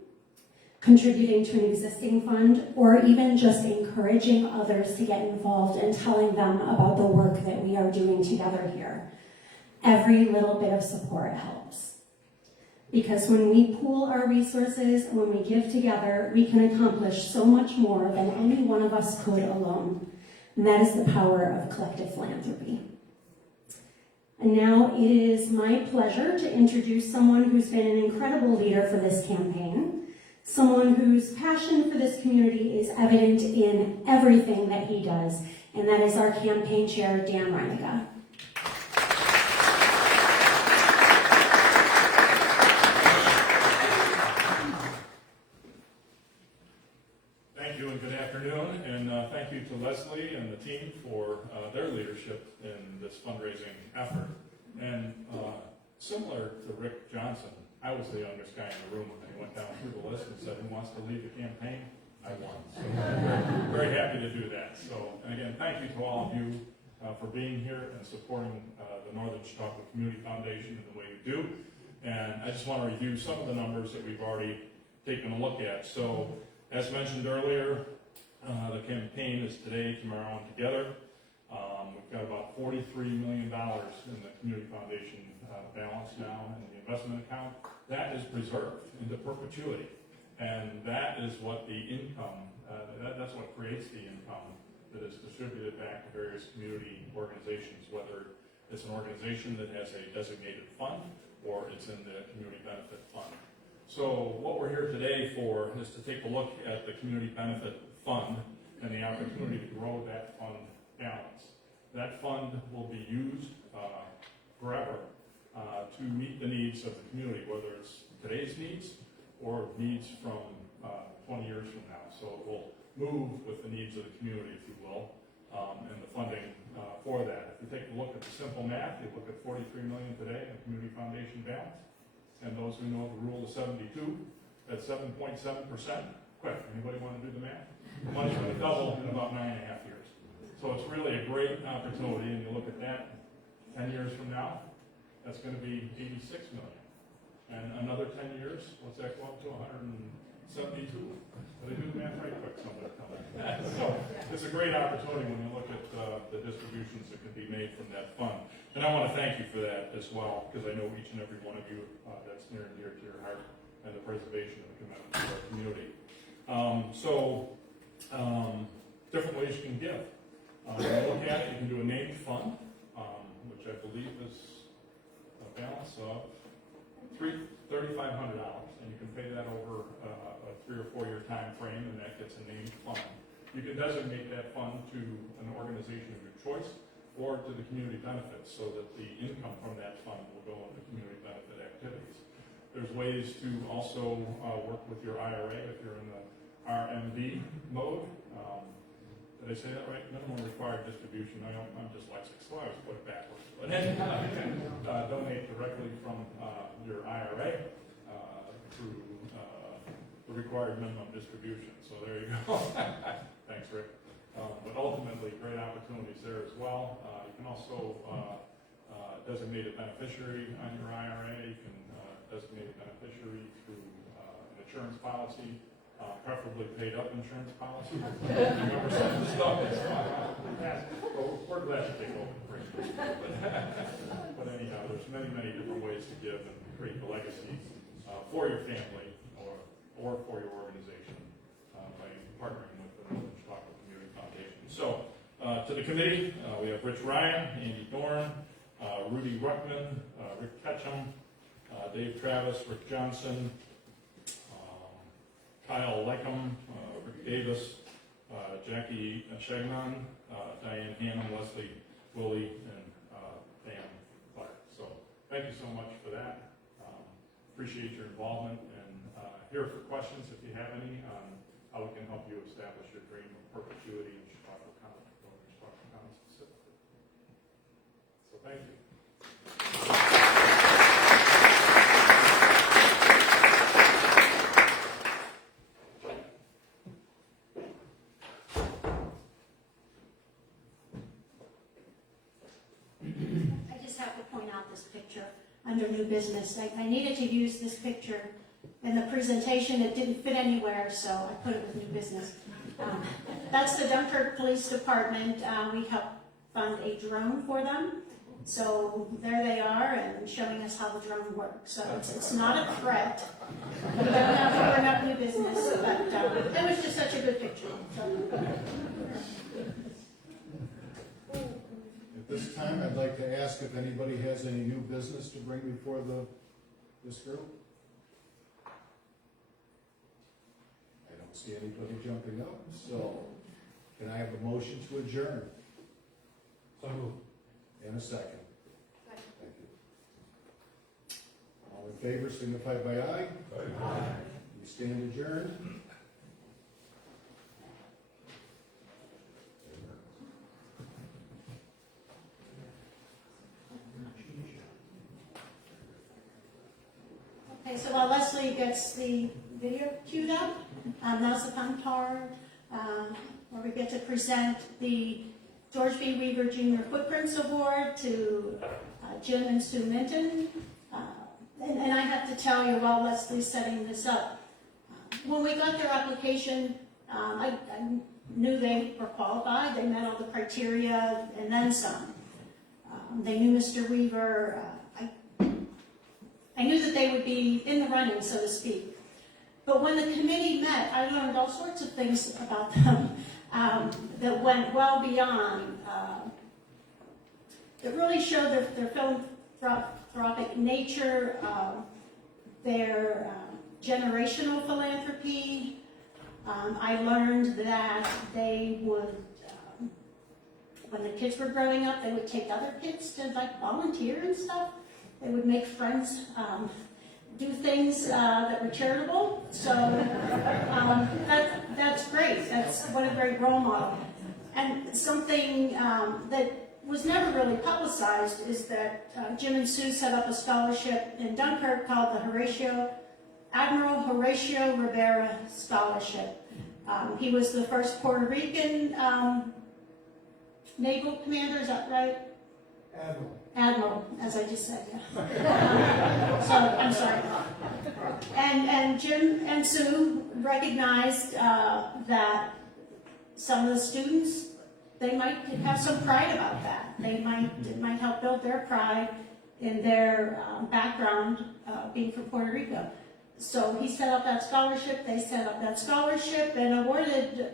contributing to an existing fund, or even just encouraging others to get involved and telling them about the work that we are doing together here. Every little bit of support helps. Because when we pool our resources, when we give together, we can accomplish so much more than any one of us could alone. And that is the power of collective philanthropy. And now it is my pleasure to introduce someone who's been an incredible leader for this campaign, someone whose passion for this community is evident in everything that he does, and that is our campaign chair, Dan Reiniga. Thank you and good afternoon, and thank you to Leslie and the team for their leadership in this fundraising effort. And similar to Rick Johnson, I was the youngest guy in the room when he went down through the list and said, who wants to lead the campaign? I won. So I'm very happy to do that. So, and again, thank you to all of you for being here and supporting the Northern Chautauqua Community Foundation in the way you do. And I just want to review some of the numbers that we've already taken a look at. So, as mentioned earlier, the campaign is today, tomorrow, and together. We've got about $43 million in the Community Foundation balance now in the investment account. That is preserved into perpetuity. And that is what the income, that's what creates the income that is distributed back to various community organizations, whether it's an organization that has a designated fund or it's in the Community Benefit Fund. So what we're here today for is to take a look at the Community Benefit Fund and the opportunity to grow that fund balance. that fund will be used forever to meet the needs of the community, whether it's today's needs or needs from 20 years from now. So it will move with the needs of the community, if you will, and the funding for that. If you take a look at the simple math, you look at $43 million today in community foundation balance, and those who know the rule of 72, at 7.7%. Quick, anybody want to do the math? Money's going to double in about 9.5 years. So it's really a great opportunity, and you look at that 10 years from now, that's going to be 86 million. And another 10 years, what's that go up to? 172? Did I do the math right? Quick, somebody tell me. So it's a great opportunity when you look at the distributions that can be made from that fund. And I want to thank you for that as well, because I know each and every one of you, that's near and dear to your heart, and the preservation of the commitment to our community. Different ways you can give. When you look at it, you can do a named fund, which I believe is a balance of $3,500, and you can pay that over a 3 or 4 year time frame, and that gets a named fund. You can designate that fund to an organization of your choice or to the community benefits, so that the income from that fund will go into community benefit activities. There's ways to also work with your IRA if you're in the RMD mode. Did I say that right? Minimum required distribution. I'm dyslexic, so I always put it backwards. But then you can donate directly from your IRA through the required minimum distribution. So there you go. Thanks, Rick. But ultimately, great opportunities there as well. You can also designate a beneficiary on your IRA. You can designate a beneficiary through an insurance policy. Preferably paid up insurance policy. Remember some of the stuff that's we're glad to take over the free. But anyhow, there's many, many different ways to give and create the legacy for your family or for your organization by partnering with the Northern Chicago Community Foundation. So to the committee, we have Rich Ryan, Andy Dorn, Rudy Ruckman, Rick Ketchum, Dave Travis, Rick Johnson, Kyle Leckham, Rick Davis, Jackie Shagnon, Diane Hannum, Leslie Willie, and Dan Clark. So thank you so much for that. Appreciate your involvement, and here for questions if you have any on how we can help you establish your dream of perpetuity in Chicago County, Northern Chicago County specifically. So thank you. I just have to point out this picture under new business. I needed to use this picture in the presentation. It didn't fit anywhere, so I put it with new business. That's the Dunkirk Police Department. We helped fund a drone for them. So there they are, and showing us how the drone works. So it's not a threat. We don't have to bring up new business, but it was just such a good picture. So. At this time, I'd like to ask if anybody has any new business to bring before this group. I don't see anybody jumping up, so can I have a motion to adjourn? So moved. And a second. Thank you. All in favor, signify by aye. Aye. We stand adjourned. Okay, so while Leslie gets the video queued up, now's the fun part where we get to present the George B. Weaver Jr. Footprints Award to Jim and Sue Minton. And I have to tell you, while Leslie's setting this up, when we got their application, I knew they were qualified. They met all the criteria and then some. They knew Mr. Weaver. I knew that they would be in the running, so to speak. But when the committee met, I learned all sorts of things about them that went well beyond. It really showed their philanthropic nature, their generational philanthropy. I learned that they would, when the kids were growing up, they would take other kids to like volunteer and stuff. They would make friends, do things that were charitable. So that's great. That's what a great role model. And something that was never really publicized is that Jim and Sue set up a scholarship in Dunkirk called the Admiral Horatio Rivera Scholarship. He was the first Puerto Rican naval commander, is that right? Admiral, as I just said, yeah. So, I'm sorry. And Jim and Sue recognized that some of the students, they might have some pride about that. It might help build their pride in their background being from Puerto Rico. So he set up that scholarship, they set up that scholarship and awarded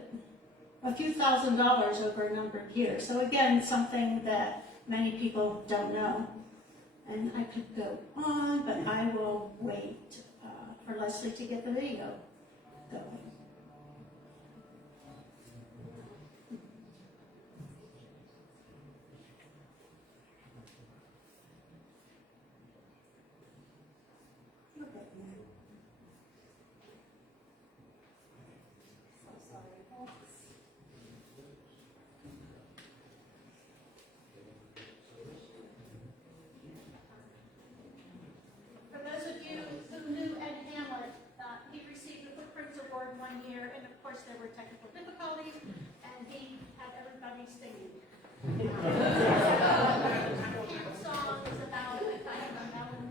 a few $1,000s over a number of years. So again, something that many people don't know. And I could go on, but I will wait for Leslie to get the video going. There were technical difficulties, and he had everybody singing. The song is about kind of a melon.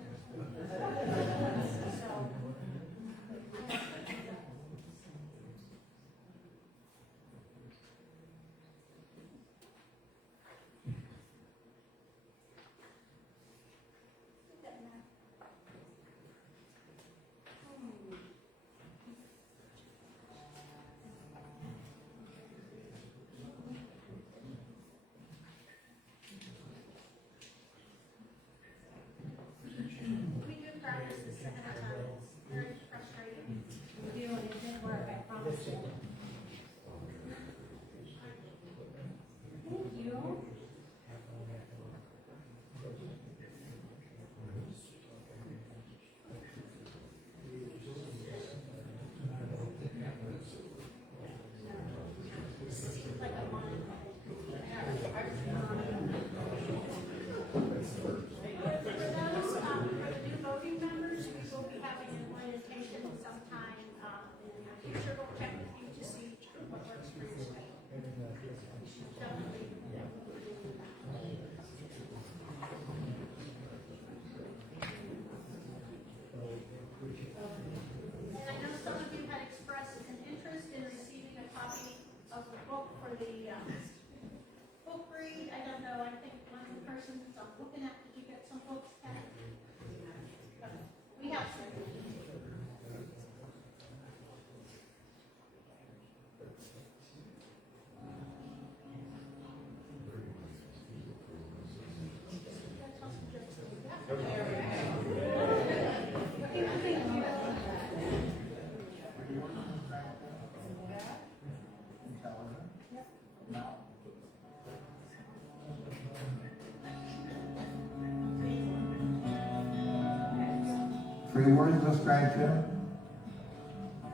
Three words describe him: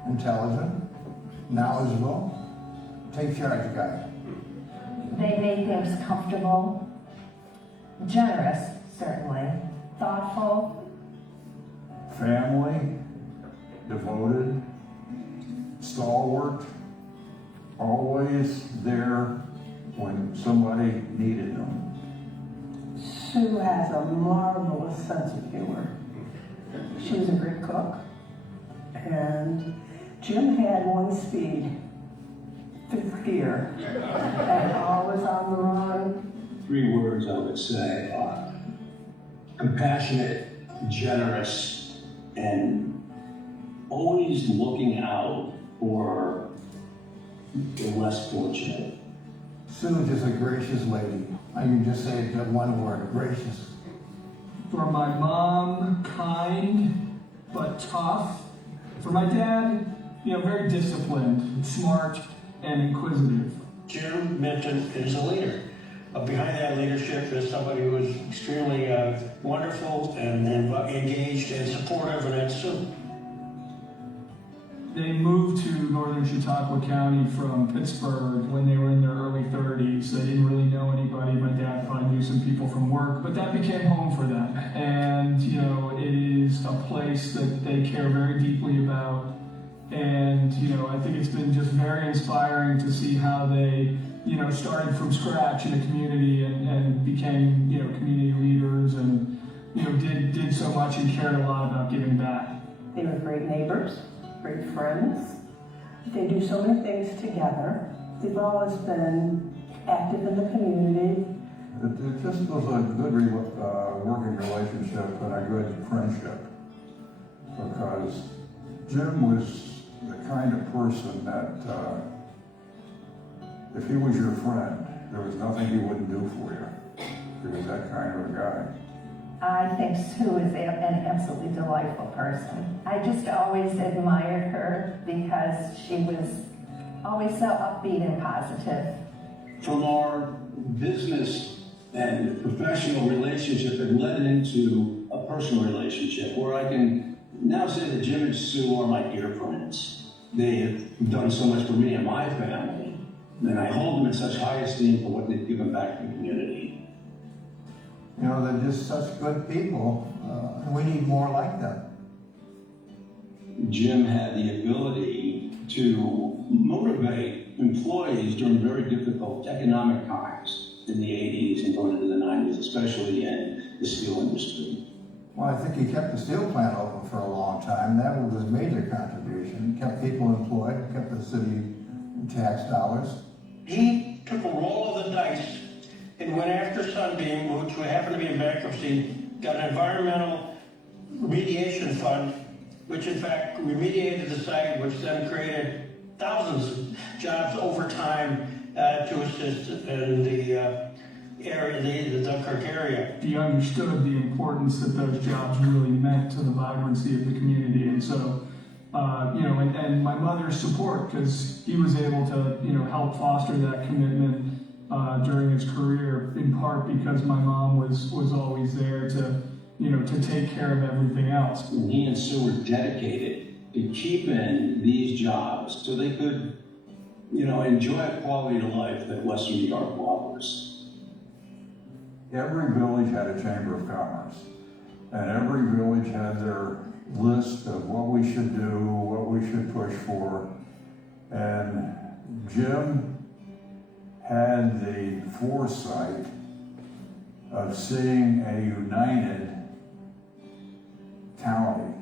intelligent, knowledgeable, take charge guy. They made things comfortable, generous, certainly, thoughtful. Family, devoted, stalwart, always there when somebody needed them. Sue has a marvelous sense of humor. She was a great cook. And Jim had one speed, fifth gear, and always on the run. Three words I would say are compassionate, generous, and always looking out for the less fortunate. Sue is just a gracious lady. I can just say that one word: gracious. For my mom, kind but tough. For my dad, very disciplined, smart, and inquisitive. Jim Minton is a leader. behind that leadership is somebody who is extremely wonderful and engaged and supportive, and that's Sue. They moved to northern Chautauqua County from Pittsburgh when they were in their early 30s. They didn't really know anybody. My dad probably knew some people from work, but that became home for them. And, you know, it is a place that they care very deeply about. And, you know, I think it's been just very inspiring to see how they, you know, started from scratch in a community and became, you know, community leaders and, you know, did so much and cared a lot about giving back. They were great neighbors, great friends. They do so many things together. They've always been active in the community. It just was a good working relationship and a good friendship, because Jim was the kind of person that if he was your friend, there was nothing he wouldn't do for you. He was that kind of a guy. I think Sue is an absolutely delightful person. I just always admired her because she was always so upbeat and positive. From our business and professional relationship, it led into a personal relationship where I can now say that Jim and Sue are my dear friends. They have done so much for me and my family, and I hold them in such high esteem for what they've given back to the community. You know, they're just such good people, and we need more like them. Jim had the ability to motivate employees during very difficult economic times in the 80s and going into the 90s, especially in the steel industry. Well, I think he kept the steel plant open for a long time. That was his major contribution. He kept people employed, kept the city tax dollars. He took a roll of the dice and went after Sunbeam, which happened to be in bankruptcy, got an environmental remediation fund, which in fact remediated the site, which then created thousands of jobs over time to assist in the area, the Dunkirk area. He understood the importance that those jobs really meant to the vibrancy of the community. And so, you know, and my mother's support, because he was able to, you know, help foster that commitment during his career, in part because my mom was always there to, you know, to take care of everything else. And he and Sue were dedicated to keeping these jobs so they could, you know, enjoy a quality of life that Western New York offers. Every village had a chamber of commerce, and every village had their list of what we should do, what we should push for. And Jim had the foresight of seeing a united county.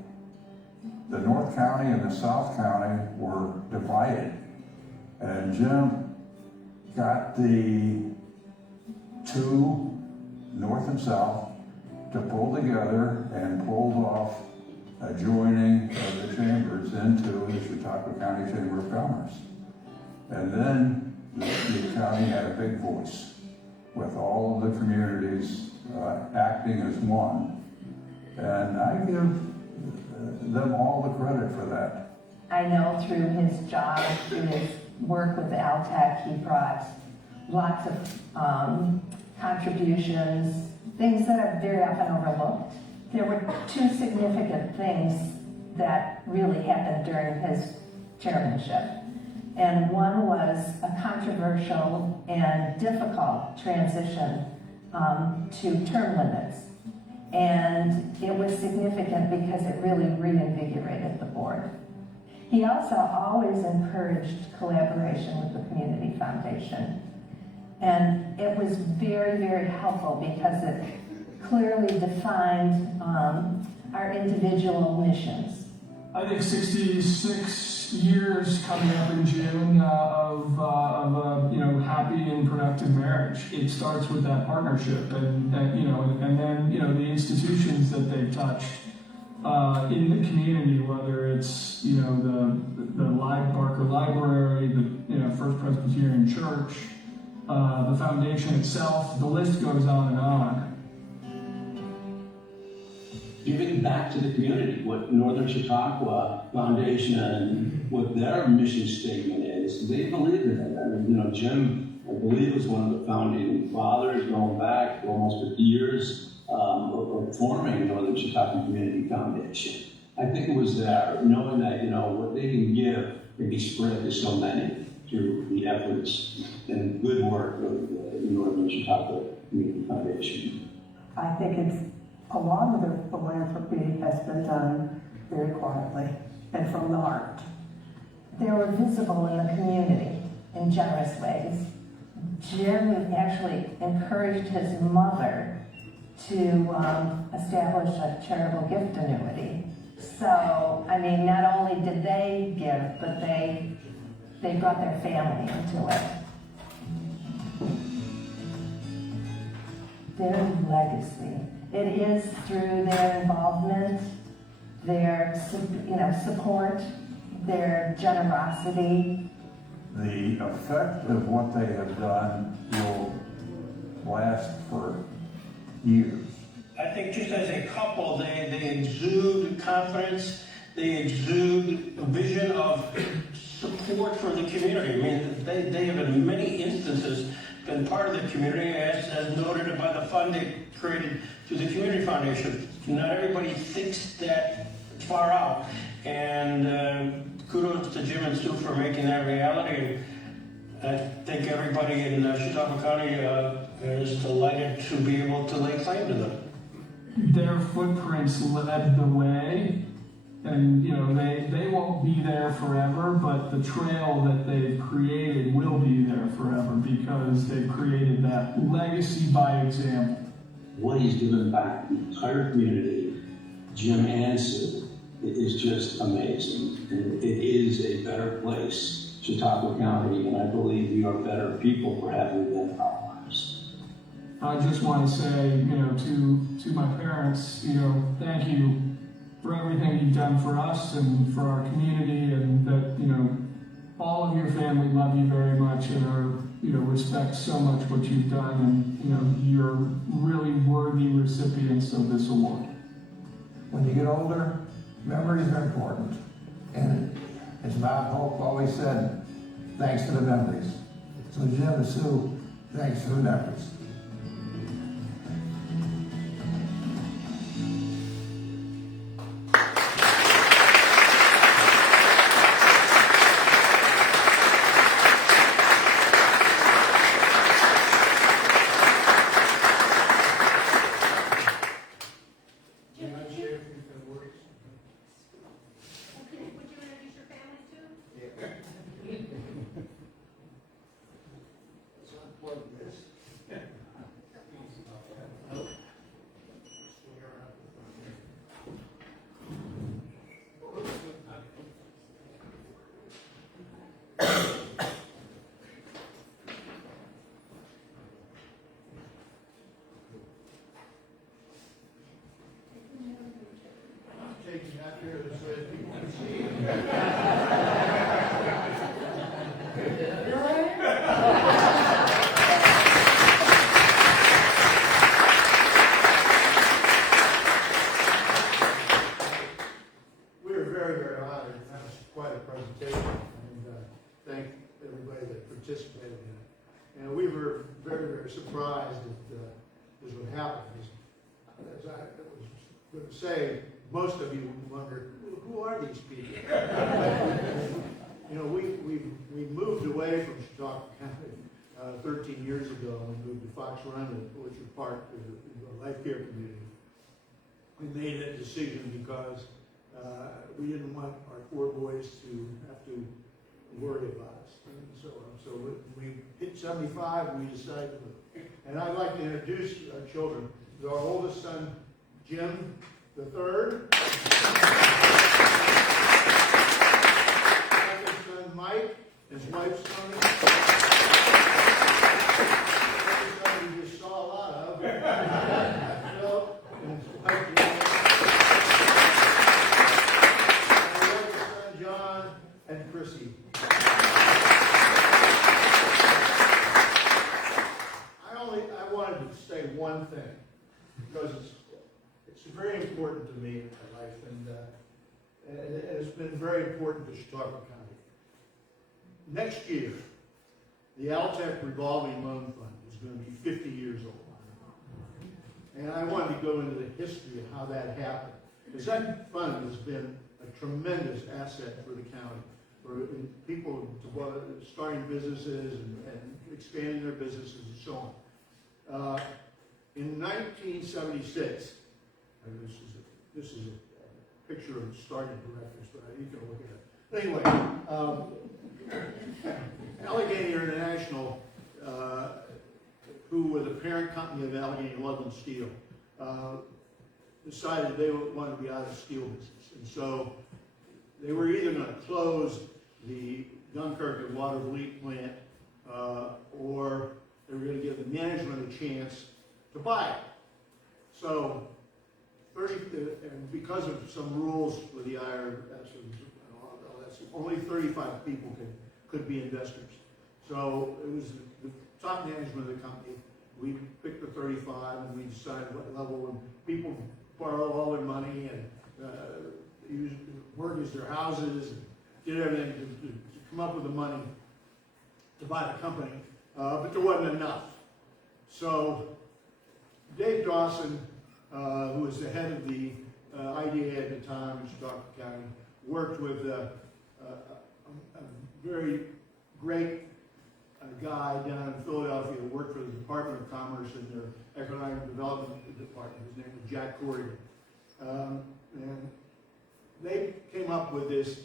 The North County and the South County were divided, and Jim got the two, North and South, to pull together and pulled off a joining of the chambers into the Chautauqua County Chamber of Commerce. And then the county had a big voice with all of the communities acting as one. And I give them all the credit for that. I know through his job, through his work with Altech, he brought lots of contributions, things that are very often overlooked. There were two significant things that really happened during his chairmanship. And one was a controversial and difficult transition to term limits. And it was significant because it really reinvigorated the board. He also always encouraged collaboration with the Community Foundation. And it was very, very helpful because it clearly defined our individual missions. I think 66 years coming up in June of a, you know, happy and productive marriage. It starts with that partnership, and you know, and then, you know, the institutions that they've touched in the community, whether it's, you know, the Barker Library, the, you know, First Presbyterian Church, the foundation itself, the list goes on and on. Giving back to the community, what Northern Chautauqua Foundation and what their mission statement is, they believe in it. I mean, you know, Jim, believe it was one of the founding fathers going back almost 50 years of forming Northern Chautauqua Community Foundation. I think it was that, knowing that, what they can give can be spread to so many through the efforts and good work of the Northern Chautauqua Community Foundation. I think it's a lot of their philanthropy has been done very quietly and from the heart. They were visible in the community in generous ways. Jim actually encouraged his mother to establish a charitable gift annuity. So, I mean, not only did they give, but they brought their family into it. Their legacy. It is through their involvement, their support, their generosity. The effect of what they have done will last for years. I think just as a couple, they exude confidence, they exude a vision of support for the community. I mean, they have in many instances been part of the community, as noted by the fund they created through the Community Foundation. Not everybody thinks that far out, and kudos to Jim and Sue for making that reality. And I think everybody in Chautauqua County is delighted to be able to lay claim to them. Their footprints led the way, and they won't be there forever, but the trail that they've created will be there forever because they've created that legacy by example. What he's given back to the entire community, Jim and Sue, it is just amazing. And it is a better place, Chautauqua County, and I believe we are better people for having them our lives. I just want to say, to my parents, thank you for everything you've done for us and for our community, and that, all of your family love you very much and are, respect so much what you've done, and, you're really worthy recipients of this award. When you get older, memories are important. And as Bob Hope always said, thanks for the memories. So Jim and Sue, thanks for the memories. Taking out here so that people can see. We were very, very honored. That was quite a presentation, and thank everybody that participated in it. And we were very, very surprised at this would happen. As I was going to say, most of you wonder, who are these people? We moved away from Chautauqua County 13 years ago, and we moved to Fox Run and Orchard Park, the life care community. We made that decision because we didn't want our 4 boys to have to worry about us. And so when we hit 75, we decided to move. And I'd like to introduce our children. Our oldest son, Jim the third. Second son, Mike. His wife, Tony. Third son, we just saw a lot of. Phil and his wife, Jan. And our youngest son, John, and Chrissy. I wanted to say one thing, because it's very important to me in my life, and it's been very important to Chautauqua County. Next year, the Altech revolving loan fund is going to be 50 years old. And I wanted to go into the history of how that happened, because that fund has been a tremendous asset for the county, for people starting businesses and expanding their businesses and so on. In 1976, and this is a picture of starting directors, but you can look at it. Anyway, Allegheny International, who were the parent company of Allegheny Loveland Steel, decided they wanted to be out of the steel business. And so they were either going to close the Dunkirk and Watervliet plant, or they were going to give the management a chance to buy it. So, and because of some rules with the IRS, only 35 people could be investors. So it was the top management of the company. We picked the 35 and we decided what level, and people borrow all their money and mortgage their houses and did everything to come up with the money to buy the company, but there wasn't enough. So Dave Dawson, who was the head of the IDA at the time in Chautauqua County, worked with a very great guy down in Philadelphia who worked for the Department of Commerce in their Economic Development Department. His name was Jack Corrigan. And they came up with this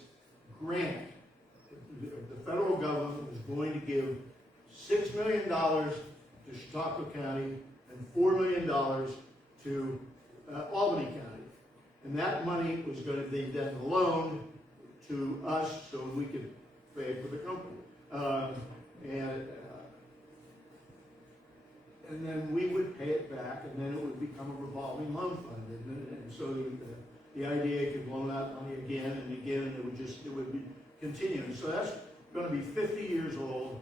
grant. The federal government was going to give $6 million to Chautauqua County and $4 million to Albany County. And that money was going to be then loaned to us so we could pay for the company. And then we would pay it back, and then it would become a revolving loan fund. And so the IDA could loan out money again and again, and it would be continuing. So that's going to be 50 years old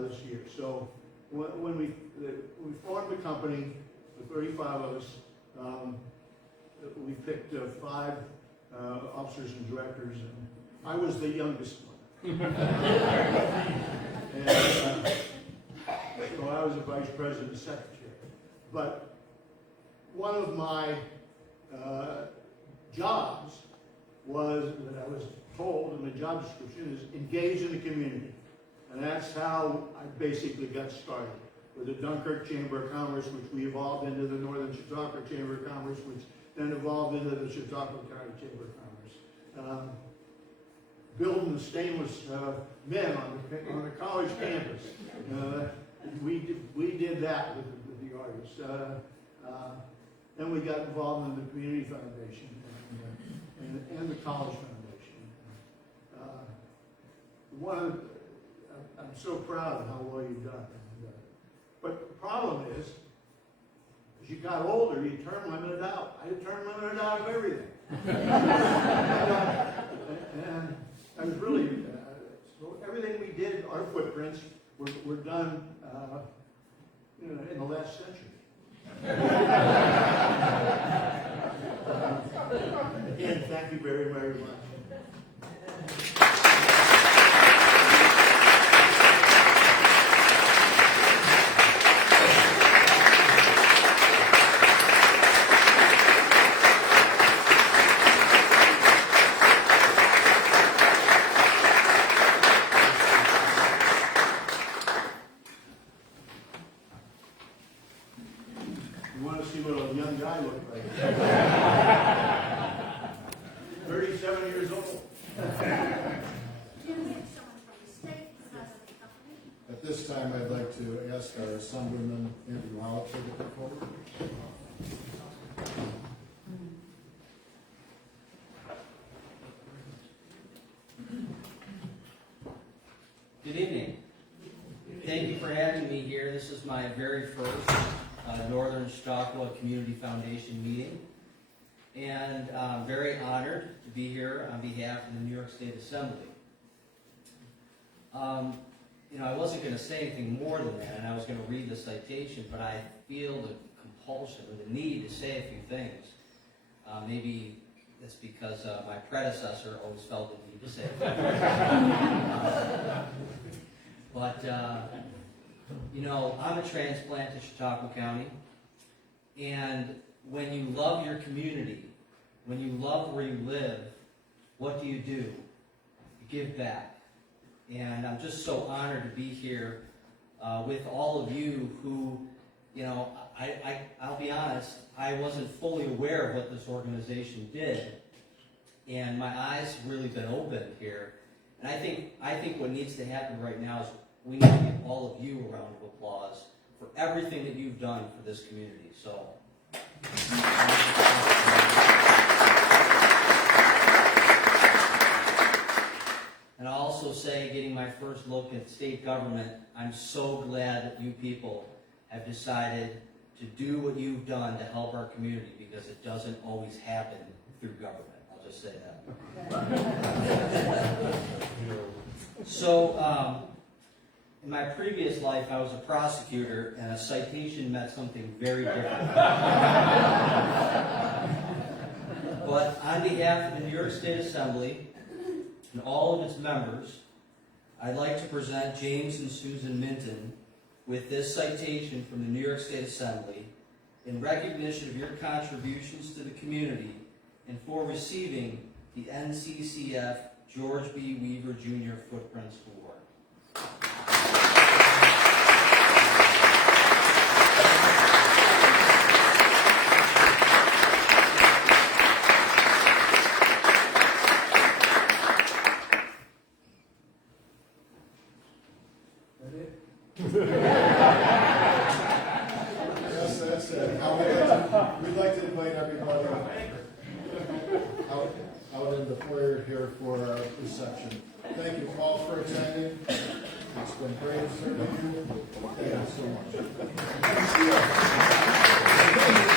this year. So when we formed the company, the 35 of us, we picked 5 officers and directors, and I was the youngest one. And so I was a vice president and secretary. But one of my jobs was, that I was told in the job description, is engage in the community. And that's how I basically got started, with the Dunkirk Chamber of Commerce, which we evolved into the Northern Chautauqua Chamber of Commerce, which then evolved into the Chautauqua County Chamber of Commerce. Building the stainless men on the college campus. We did that with the artists. Then we got involved in the Community Foundation and the College Foundation. I'm so proud of how well you've done. But the problem is, as you got older, you term limited out. I term limited out of everything. And I was really, so everything we did, our footprints, were done in the last century. Again, thank you very, very much. You want to see what a young guy looked like? 37 years old. At this time, I'd like to ask our Assemblyman Andrew Howell to come forward. Good evening. Thank you for having me here. This is my very first Northern Chautauqua Community Foundation meeting. And I'm very honored to be here on behalf of the New York State Assembly. I wasn't going to say anything more than that, and I was going to read the citation, but I feel the compulsion or the need to say a few things. Maybe it's because my predecessor always felt the need to say it. But, you know, I'm a transplant to Chautauqua County, and when you love your community, when you love where you live, what do? You give back. And I'm just so honored to be here with all of you who, you know, I'll be honest, I wasn't fully aware of what this organization did, and my eyes have really been opened here. And I think what needs to happen right now is we need to give all of you a round of applause for everything that you've done for this community. So. And I'll also say, getting my first look at state government, I'm so glad that you people have decided to do what you've done to help our community, because it doesn't always happen through government. I'll just say that. So, in my previous life, I was a prosecutor, and a citation meant something very different. But on behalf of the New York State Assembly and all of its members, I'd like to present James and Susan Minton with this citation from the New York State Assembly in recognition of your contributions to the community and for receiving the NCCF George B. Weaver Jr. Footprints Award. Yes, that's it. We'd like to invite everybody out in the foyer here for our reception. Thank you all for attending. It's been great serving you. Thank you so much.